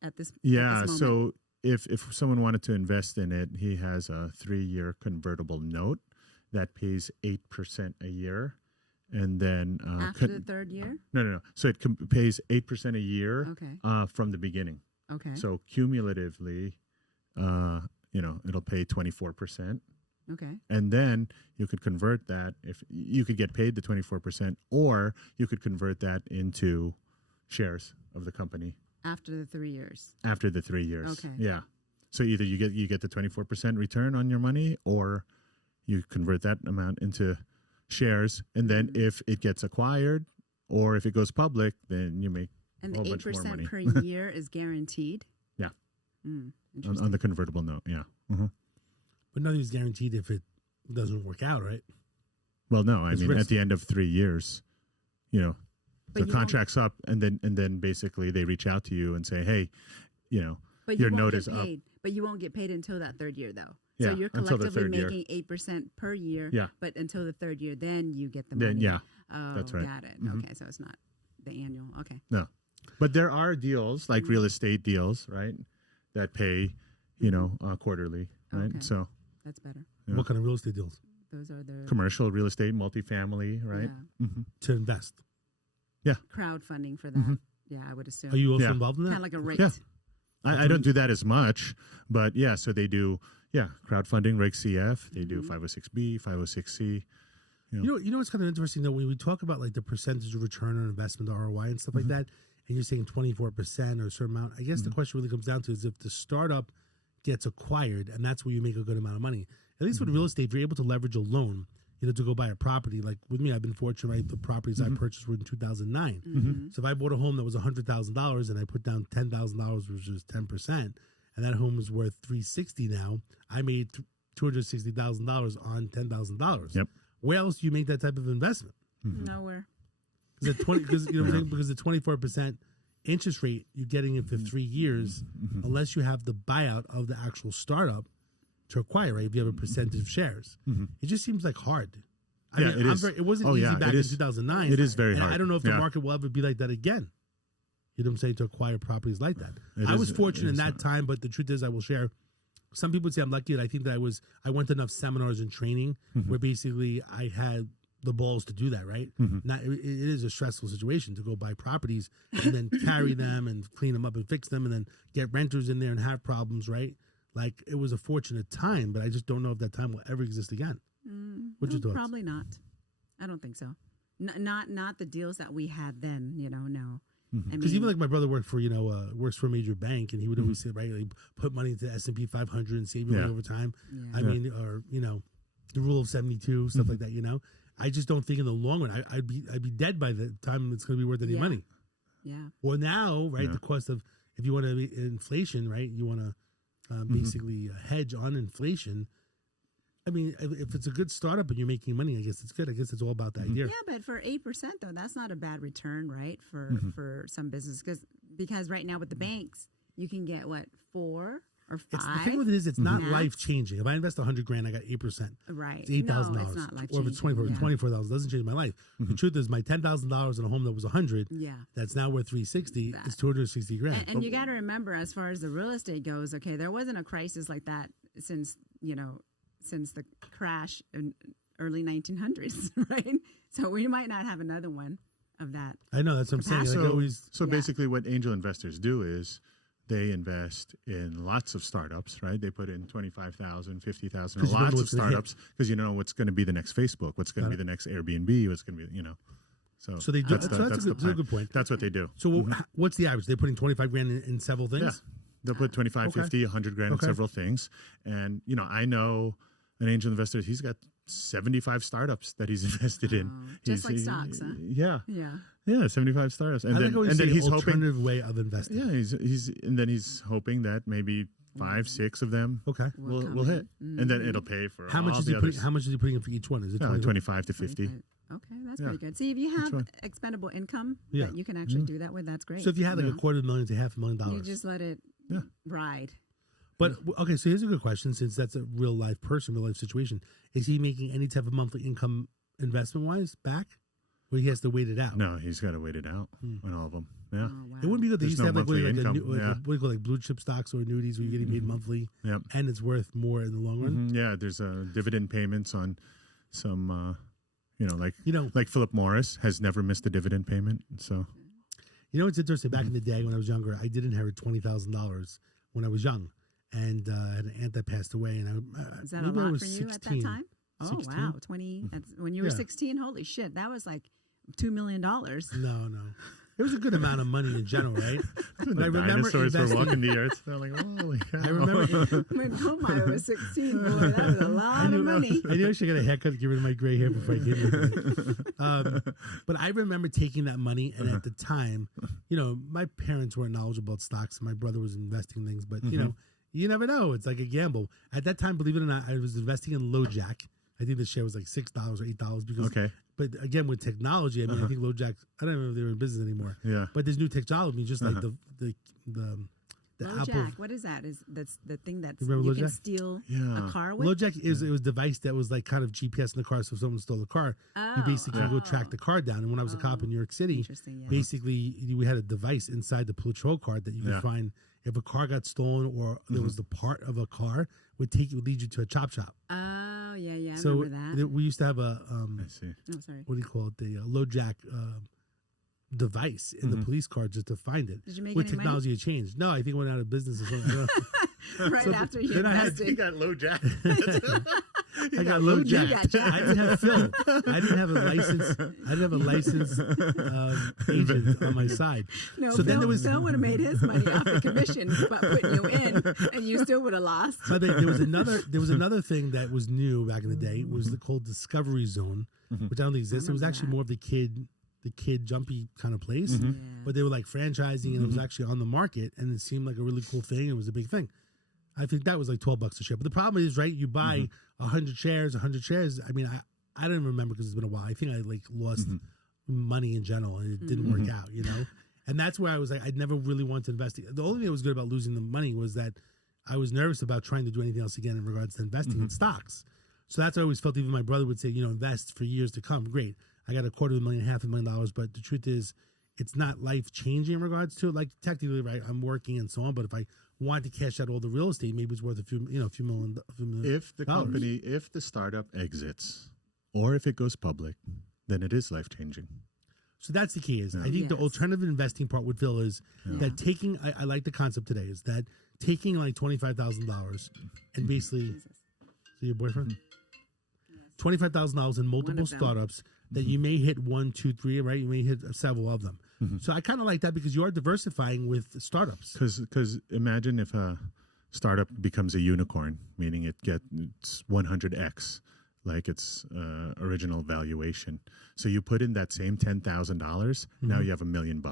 at this? yeah, at this moment? so if someone wanted to invest in it, he has a 3-year convertible note that pays 8% a year, and then after the third year. No. So it pays 8% a year. Okay. From the beginning. Okay. So cumulatively, it'll pay 24%, Okay. and then you could convert that. If you could get paid the 24%, or you could convert that into shares of the company After the 3 years. after the 3 years. Okay. Yeah. So either you get the 24% return on your money, or you convert that amount into shares, and then if it gets acquired or if it goes public, then you make And a the whole bunch more 8% money. per year is guaranteed. Yeah. Interesting. on the convertible note. Yeah. But nothing's guaranteed if it doesn't work out, right? Well, no, I It's mean risk. at the end of 3 years, But the you won't- contract's up, and then basically they reach out to you and say, hey, But your you won't note get is up. paid. But you won't get paid until that third year, though. Yeah, So you're until the collectively third year. making 8% per year. Yeah. But until the third year, then you get the Then money. yeah, Oh, that's right. Got it. Okay, so it's not the annual. Okay. no, but there are deals like real estate deals, right, that pay, quarterly, right? Okay. So That's better. Yeah. What kind of real estate deals Those are the commercial real estate, multifamily, right? yeah, to invest? crowdfunding for that. Yeah, I would assume. Are you also Yeah. involved in that? kind of like a rate? Yeah. I don't do that as much, but yeah, so they do, crowdfunding, Reg CF, they do 506B, 506C. You know what's kind of interesting though, when we talk about like the percentage of return on investment, the ROI and stuff like that, and you're saying 24% or a certain amount, I guess the question really comes down to is if the startup gets acquired and that's where you make a good amount of money. At least with real estate, if you're able to leverage a loan, to go buy a property. Like with me, I've been fortunate, right? The properties I purchased were in 2009. So if I bought a home that was $100,000 and I put down $10,000, which is 10%, and that home is worth $360 now, I made $260,000 on $10,000. Yep. Where else do you make that type of investment? Nowhere. Because you know what I'm saying? Because the 24% interest rate, you're getting it for 3 years, unless you have the buyout of the actual startup to acquire, right? If you have a percentage of shares, it just seems like hard. It wasn't easy back in 2009. It is very hard. I don't know if the market will ever be like that again. You know what I'm saying? To acquire properties like that. I was fortunate in that time, but the truth is, I will share. Some people say I'm lucky, and I think that I went to enough seminars and training where basically I had the balls to do that, right? It is a stressful situation to go buy properties and then carry them and clean them up and fix them and then get renters in there and have problems, right? Like, it was a fortunate time, but I just don't know if that time will ever exist again. What's your thoughts? Probably not. I don't think so. Not the deals that we had then, no. Because even like my brother works for a major bank, and he would always say, right, like, put money into S&P 500 and save your money over time. I mean, or the rule of 72, stuff like that. I just don't think in the long run I'd be dead by the time it's going to be worth any money. Yeah. Well, now, right, the cost of, if you want to inflation, right, you want to basically hedge on inflation. I mean, if it's a good startup and you're making money, I guess it's good. I guess it's all about that year. Yeah, but for 8% though, that's not a bad return, right? For some business, because right now with the banks, you can get what, 4 or 5. The thing with it is, it's not life changing. If I invest $100,000, I got 8%. Right, it's $8,000. No, it's not life or if it's $24,000, doesn't change my life. The truth is, my $10,000 in a home that was $100,000, that's now worth $360,000. It's $260,000. And you got to remember, as far as the real estate goes, okay, there wasn't a crisis like that since the crash in early 1900s, right? So we might not have another one of that. I know, that's what I'm saying. So basically what angel investors do is they invest in lots of startups, right? They put in 25,000, 50,000, lots of startups because you know what's going to be the next Facebook, what's going to be the next Airbnb, what's going to be, So they do. That's a good point. That's what they do. So what's the average? They're putting $25,000 in several things? Yeah. They'll put 25, 50, $100,000 in several things. And, I know an angel investor, he's got 75 startups that he's invested in. Just like stocks, huh? Yeah. Yeah. Yeah, 75 startups. And then he's alternative way of investing. Yeah, he's hoping that maybe 5, 6 of them will hit. And then it'll pay for how much is he putting? How much is he putting in for each one? Is it 25 to 50? Okay, that's pretty good. See, if you have expendable income that you can actually do that with, that's great. So if you had like $250,000 to $500,000, you just let it ride. But okay, so here's a good question. Since that's a real life person, real life situation, is he making any type of monthly income investment wise back, or he has to wait it out? No, he's got to wait it out on all of them. Yeah, oh, wow. It wouldn't be good. They used to have what do you call blue chip stocks or annuities where you're getting paid monthly, and it's worth more in the long run. Yeah, there's dividend payments on some, like Philip Morris has never missed a dividend payment. So, it's interesting. Back in the day when I was younger, I did inherit $20,000 when I was young. And I had an aunt that passed away, and is that a lot for you 16. at that time? Oh 16. Wow, 20. That's when you were 16. Holy shit, that was like $2 million. No, it was a good amount of money in general, right? But I remember dinosaurs were walking the earth. They're like, holy cow. I remember when Omar was 16. Boy, that was a lot of money. I knew I should get a haircut to get rid of my gray hair before I came here. But I remember taking that money, and at the time, my parents weren't knowledgeable about stocks. My brother was investing in things, but you never know. It's like a gamble. At that time, believe it or not, I was investing in LoJack. I think the share was like $6 or $8 because. But again, with technology, I mean, I think LoJack. I don't know if they're in business anymore. Yeah. But there's new technology, just like the LoJack. Apple. What is that? That's the thing that you you can steal a car with? LoJack it was a device that was like kind of GPS in the car. So if someone stole the car, you basically go track the car down. And when I was a cop in New York City, basically we had a device inside the patrol car that you could find. If a car got stolen or there was the part of a car, would lead you to a chop shop. Oh, yeah. I remember that. We used to have a, I see. Oh, sorry. What do you call it? The LoJack device in the police car just to find it. Did you make With any technology money? It changed. No, I think it went out of business or something. Right after you invested. He got LoJack. I got low You jack. got jacked. I didn't have Phil. I didn't have a license. I didn't have a licensed agent on my side. No, so then there was Phil would have made his money off the commission by putting you in, and you still would have lost. But there was another thing that was new back in the day. It was called Discovery Zone, which I don't think exists. It was actually more of the kid jumpy kind of place, but they were like franchising, and it was actually on the market, and it seemed like a really cool thing. It was a big thing. I think that was like $12 a share. But the problem is, right? You buy 100 shares. I mean, I don't remember because it's been a while. I think I like lost money in general, and it didn't work out. And that's where I was like, I never really wanted to invest. The only thing that was good about losing the money was that I was nervous about trying to do anything else again in regards to investing in stocks. So that's what I always felt. Even my brother would say, invest for years to come. Great. I got $250,000, $500,000, but the truth is, it's not life changing in regards to it. Like technically, right, I'm working and so on. But if I want to cash out all the real estate, maybe it's worth a few million. If the company, if the startup exits, or if it goes public, then it is life changing. So that's the key. Is I think the alternative investing part with Phil is that taking. I like the concept today. Is that taking like $25,000 and basically, so your boyfriend, $25,000 in multiple startups that you may hit 1, 2, 3, right? You may hit several of them. So I kind of like that because you are diversifying with startups. Because imagine if a startup becomes a unicorn, meaning it gets 100x, like its original valuation. So you put in that same $10,000, now you have $1 million.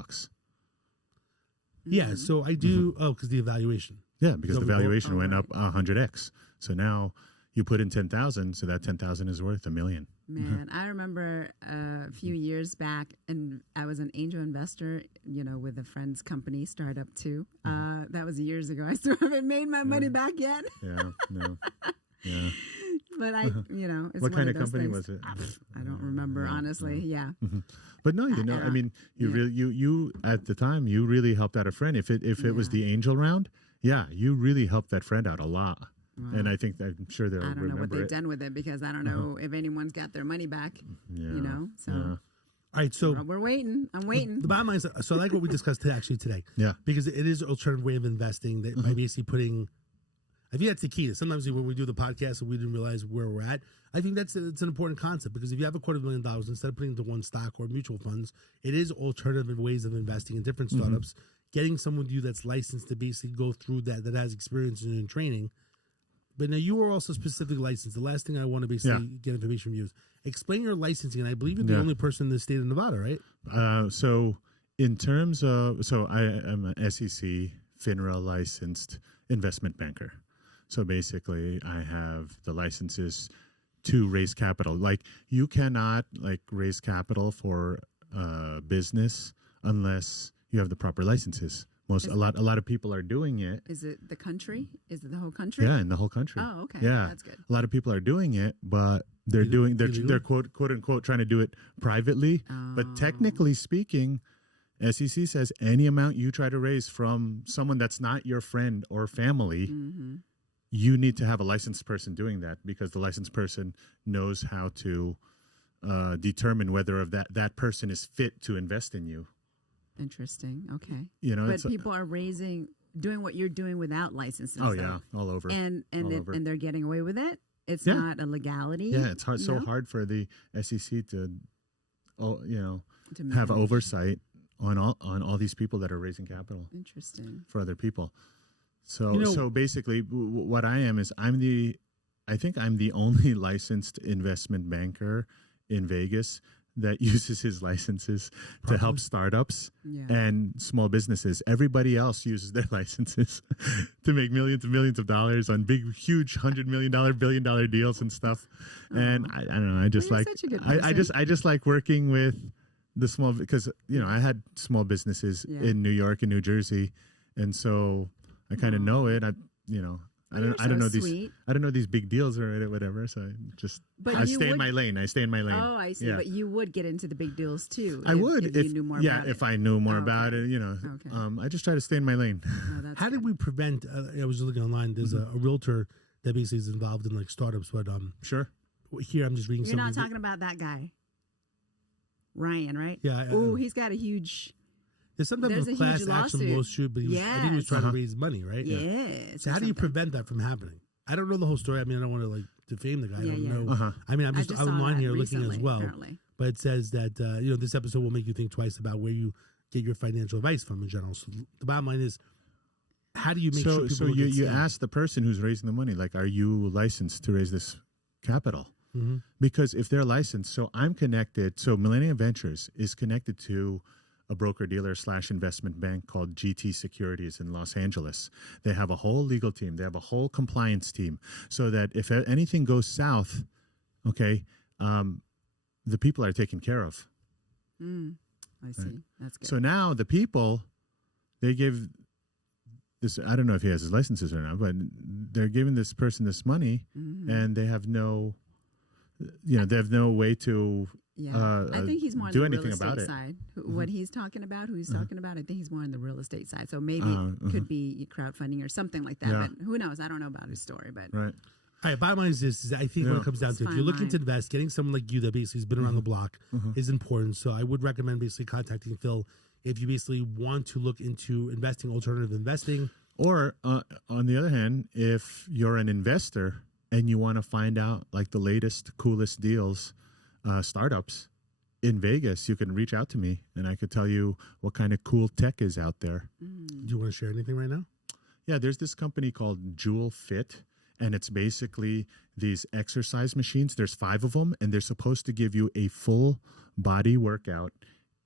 Yeah, so I do. Oh, because the evaluation. Yeah, because the valuation went up 100x. So now you put in 10,000, so that 10,000 is worth $1 million. Man, I remember a few years back, and I was an angel investor, with a friend's company startup too. That was years ago. I still haven't made my money back yet. Yeah, no. Yeah. But it's what kind of company was it? I don't remember, honestly. Yeah. But no, I mean, you at the time, you really helped out a friend. If it was the angel round, you really helped that friend out a lot. Wow. And I'm sure they'll remember it. I don't know what they've done with it because I don't know if anyone's got their money back, so. All right, so we're waiting. I'm waiting. The bottom line is, so I like what we discussed today. Yeah. Because it is an alternative way of investing that by basically putting, I think that's the key. Sometimes when we do the podcast and we didn't realize where we're at, I think it's an important concept because if you have $250,000, instead of putting it into one stock or mutual funds, it is alternative ways of investing in different startups. Getting someone with you that's licensed to basically go through that has experience in training. But now you are also specifically licensed. The last thing I want to basically get information from you is explain your licensing. And I believe you're the only person in the state of Nevada, right? So in terms of, I am an SEC FINRA licensed investment banker. So basically I have the licenses to raise capital. Like you cannot raise capital for business unless you have the proper licenses. A lot of people are doing it. Is it the country? Is it the whole country? Yeah, in the whole country. Oh, okay. Yeah, that's good. A lot of people are doing it, but they're quote unquote trying to do it privately. But technically speaking, SEC says any amount you try to raise from someone that's not your friend or family, you need to have a licensed person doing that because the licensed person knows how to determine whether that person is fit to invest in you. Interesting. Okay. But people are doing what you're doing without licenses. Oh yeah, all over. And they're getting away with it. It's not a legality. Yeah, it's hard. So hard for the SEC to have oversight on all these people that are raising capital. Interesting. For other people. So basically, what I am is I think I'm the only licensed investment banker in Vegas that uses his licenses to help startups and small businesses. Everybody else uses their licenses to make millions and millions of dollars on big, huge $100 million, $1 billion deals and stuff. And I don't know. I just like working with the small, because I had small businesses in New York and New Jersey, and so I kind of know it. I don't know these big deals or whatever. So I stay in my lane. Oh, I see. Yeah. But you would get into the big deals too. I would if you knew more about it. If I knew more about it. I just try to stay in my lane. Oh, how did we prevent? I was looking online. There's a realtor that basically is involved in startups. But sure. Here I'm just reading. You're not talking about that guy, Ryan, right? Yeah. Oh, he's got a huge. There's sometimes a class action lawsuit, but I think he was trying to raise money, right? Yes. So how do you prevent that from happening? I don't know the whole story. I mean, I don't want to like defame the guy. I don't know. I mean, I'm just saw online that here recently, looking as well. apparently. But it says that this episode will make you think twice about where you get your financial advice from in general. So the bottom line is, how do you make sure people So you ask the person who's raising the money, like, are you licensed to raise this capital? Mm-hmm. Because if they're licensed, so I'm connected. So Millennium Ventures is connected to a broker-dealer / investment bank called GT Securities in Los Angeles. They have a whole legal team. They have a whole compliance team, so that if anything goes south, okay, the people are taken care of. I see. Right. That's good. So now the people, they give this, I don't know if he has his licenses or not, but they're giving this person this money, and they have no, they have no way to I think he's more on do the anything real estate about it. side. What he's talking about, who he's talking about, I think he's more on the real estate side. So maybe it could be crowdfunding or something like that. Yeah. But who knows? I don't know about his story. But right. All right, bottom line is this: I think when it comes down to, if you're looking to invest, getting someone like you that basically has been around the block is important. So I would recommend basically contacting Phil if you basically want to look into investing, alternative investing. Or on the other hand, if you're an investor and you want to find out like the latest, coolest deals, startups in Vegas, you can reach out to me and I could tell you what kind of cool tech is out there. Do you want to share anything right now? Yeah, there's this company called Jewel Fit. And it's basically these exercise machines. There's 5 of them, and they're supposed to give you a full body workout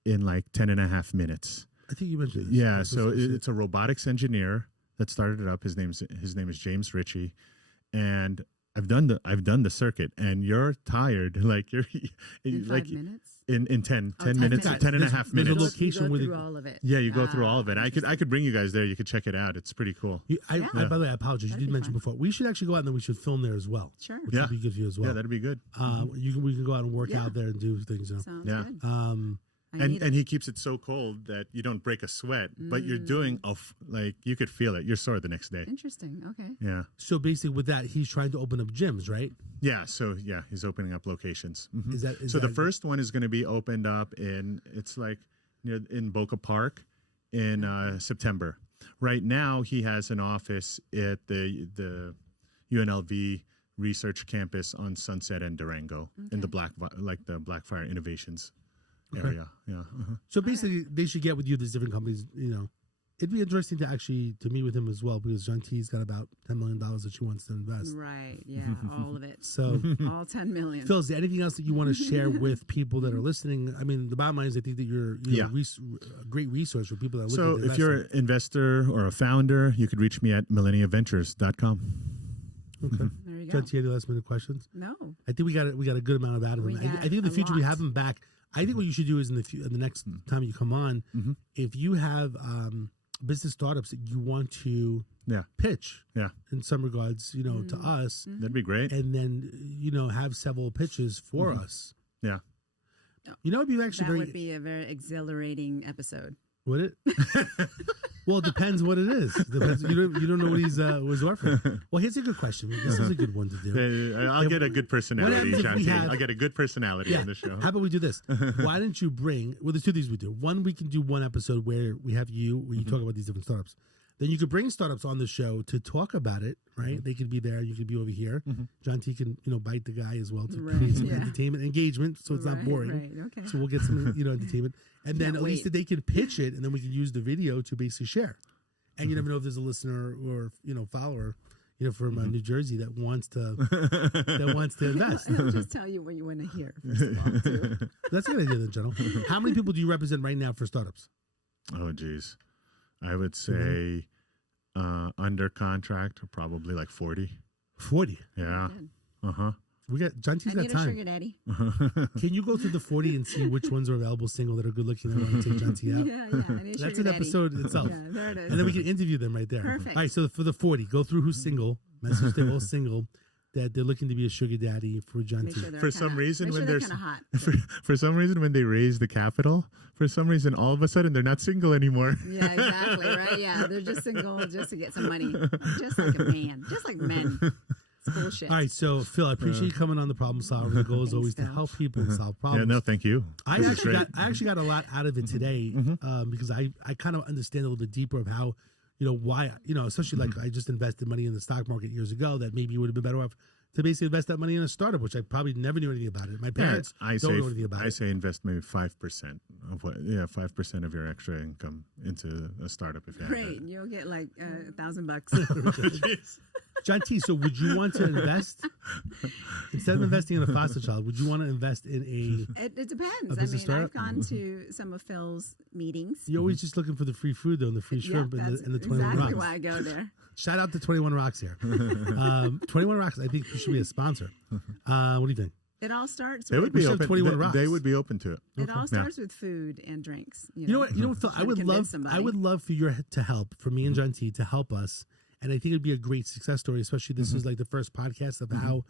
in like 10.5 minutes. I think you mentioned this. Yeah, so it's a robotics engineer that started it up. His name is James Ritchie, and I've done the circuit, and you're tired, like you're in 5 like minutes. In 10 minutes, 10.5 minutes. There's a location where through all of it. Yeah, you go through all of it. I could bring you guys there. You could check it out. It's pretty cool. By the way, I apologize. You did mention before. We should actually go out and then we should film there as well. Sure. Which would be good for you as well. Yeah, that'd be good. We can go out and work out there and do things. Sounds good. And he keeps it so cold that you don't break a sweat, but you're doing like you could feel it. You're sore the next day. Interesting. Okay. Yeah. So basically, with that, he's trying to open up gyms, right? Yeah. So he's opening up locations. Mm-hmm. Is the first one is going to be opened up in Boca Park in September. Right now, he has an office at the UNLV research campus on Sunset and Durango in the Blackfire Innovations area. Yeah. So basically, they should get with you. There's different companies. It'd be interesting to meet with him as well, because John T's got about $10 million that she wants to invest. Right. Yeah. All of it. So all 10 million. Phil, is there anything else that you want to share with people that are listening? I mean, the bottom line is I think that you're a great resource for people that are looking to invest. So if you're an investor or a founder, you could reach me at millenniumventures.com. Okay. There you go. John T, any last minute questions? No. I think we got a good amount of out of him. I think in the future we have him back. I think what you should do is in the next time you come on, if you have business startups that you want to pitch in some regards, to us, that'd be great. And then, have several pitches for us. Yeah. It'd be actually would be a very exhilarating episode. Would it? Well, it depends what it is. Depends, you don't know what he's offering. Well, here's a good question. This is a good one to do. I'll get a good personality, John. I'll get a good personality on the show. How about we do this? Why don't you bring? Well, there's 2 things we do. One, we can do one episode where we have you, where you talk about these different startups. Then you could bring startups on the show to talk about it, right? They could be there. You could be over here. John T can, bite the guy as well to create some entertainment, engagement, so it's not boring. Right. Okay. So we'll get some, entertainment. And then at least that they can pitch it, and then we can use the video to basically share. And you never know if there's a listener or, follower, from New Jersey that wants to invest. I'll just tell you what you want to hear. First of all, too. That's a good idea, then, General. How many people do you represent right now for startups? Oh, geez. I would say under contract, probably like 40. 40? Yeah. We got John T's got time. I need a sugar daddy. Can you go through the 40 and see which ones are available single that are good looking and want to take John T out? Yeah. That's an episode itself. Yeah, there it is. And then we can interview them right there. Perfect. All right, so for the 40, go through who's single, message they're all single, that they're looking to be a sugar daddy for John T. For some reason, when they're kind of hot. For some reason, when they raise the capital, for some reason, all of a sudden, they're not single anymore. Yeah, exactly, right? Yeah, they're just single just to get some money. Just like a man. Just like men. It's bullshit. All right, so Phil, I appreciate you coming on The Problem Solver. The goal is always to help people solve problems. Yeah, no, thank you. I actually got a lot out of it today because I kind of understand a little bit deeper of how why, especially like I just invested money in the stock market years ago that maybe would have been better off to basically invest that money in a startup, which I probably never knew anything about it. My parents don't know anything about it. I say invest maybe 5% of 5% of your extra income into a startup if you have Great, it. you'll get like $1,000. John T, so would you want to invest, instead of investing in a foster child, would you want to invest in It depends. business startup? I've gone to some of Phil's meetings. You're always just looking for the free food, though, and the free shrimp that's and the 21 exactly Rocks. why I go there. Shout out to 21 Rocks here. 21 Rocks, I think you should be a sponsor. What do you think? It all starts. They would be open. 21 Rocks. They would be open to it. It all starts with food and drinks. You know what, Phil? I would love for you to help, for me and John T to help us. And I think it'd be a great success story, especially this is like the first podcast of how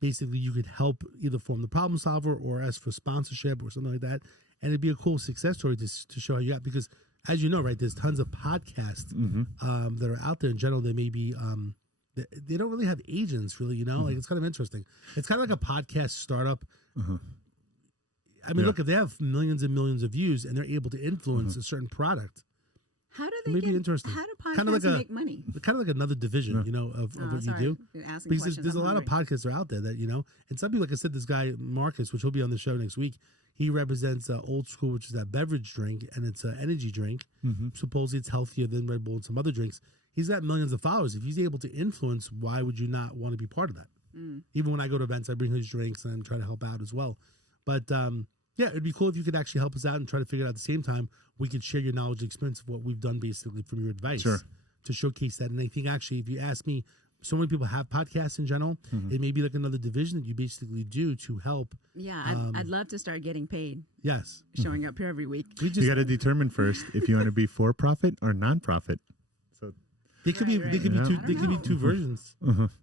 basically you could help either form the problem solver or ask for sponsorship or something like that. And it'd be a cool success story to show how you got, because as you know, right, there's tons of podcasts that are out there in general. They may be, they don't really have agents really, like it's kind of interesting. It's kind of like a podcast startup. I mean, look, if they have millions and millions of views and they're able to influence a certain product, how do they be interesting. How do podcasts make money? Kind of like another division, of what you do. Because there's a lot of podcasts that are out there that, and some people, like I said, this guy, Marcus, which he'll be on the show next week, he represents Old School, which is that beverage drink, and it's an energy drink. Supposedly it's healthier than Red Bull and some other drinks. He's got millions of followers. If he's able to influence, why would you not want to be part of that? Even when I go to events, I bring his drinks and I'm trying to help out as well. But yeah, it'd be cool if you could actually help us out and try to figure it out at the same time. We could share your knowledge and experience of what we've done basically from your advice to showcase that. And I think actually, if you ask me, so many people have podcasts in general. It may be like another division that you basically do to help. Yeah, I'd love to start getting paid. Yes. Showing up here every week. You got to determine first if you want to be for profit or non-profit. So they could be two versions.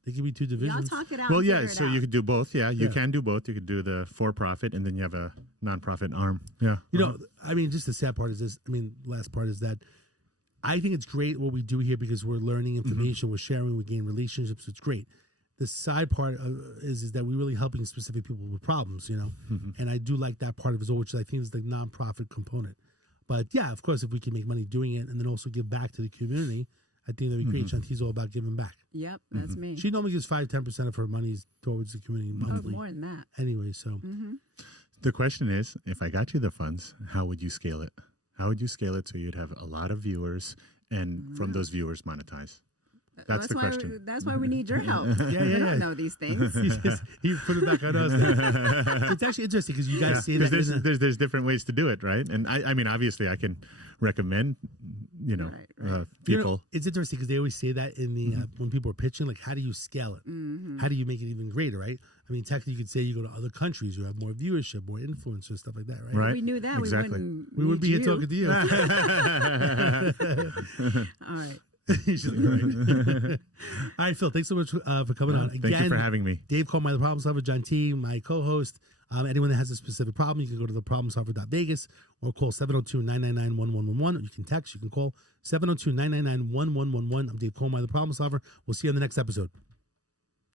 They could be two divisions. Y'all talk it out. Well, yeah, so you could do both. Yeah, you can do both. You could do the for-profit and then you have a non-profit arm. Yeah. I mean, just the sad part is this. I mean, last part is that I think it's great what we do here because we're learning information, we're sharing, we gain relationships. It's great. The side part is that we're really helping specific people with problems, and I do like that part of it as well, which I think is the nonprofit component. But yeah, of course, if we can make money doing it and then also give back to the community, I think that'd be great. Shanti's all about giving back. Yep, that's me. She normally gives 5-10% of her money towards the community monthly. More than that. Anyway, so the question is, if I got you the funds, how would you scale it? How would you scale it so you'd have a lot of viewers and from those viewers monetize? That's the question. That's why we need your help. Yeah. I don't know these things. He put it back on us. It's actually interesting because you guys say that. There's different ways to do it, right? And I mean, obviously, I can recommend, people. It's interesting because they always say that in the when people are pitching, like, how do you scale it? How do you make it even greater, right? I mean, technically, you could say you go to other countries, you have more viewership, more influence, and stuff like that, right? If we knew that, exactly. we wouldn't be here talking to you. All right. All right, Phil, thanks so much for coming on. Again, thank you for having me. Dave Cole, my The Problem Solver, John T, my co-host. Anyone that has a specific problem, you can go to theproblemsolver.vegas or call 702-999-1111. Or you can text, you can call 702-999-1111. I'm Dave Cole, my The Problem Solver. We'll see you on the next episode.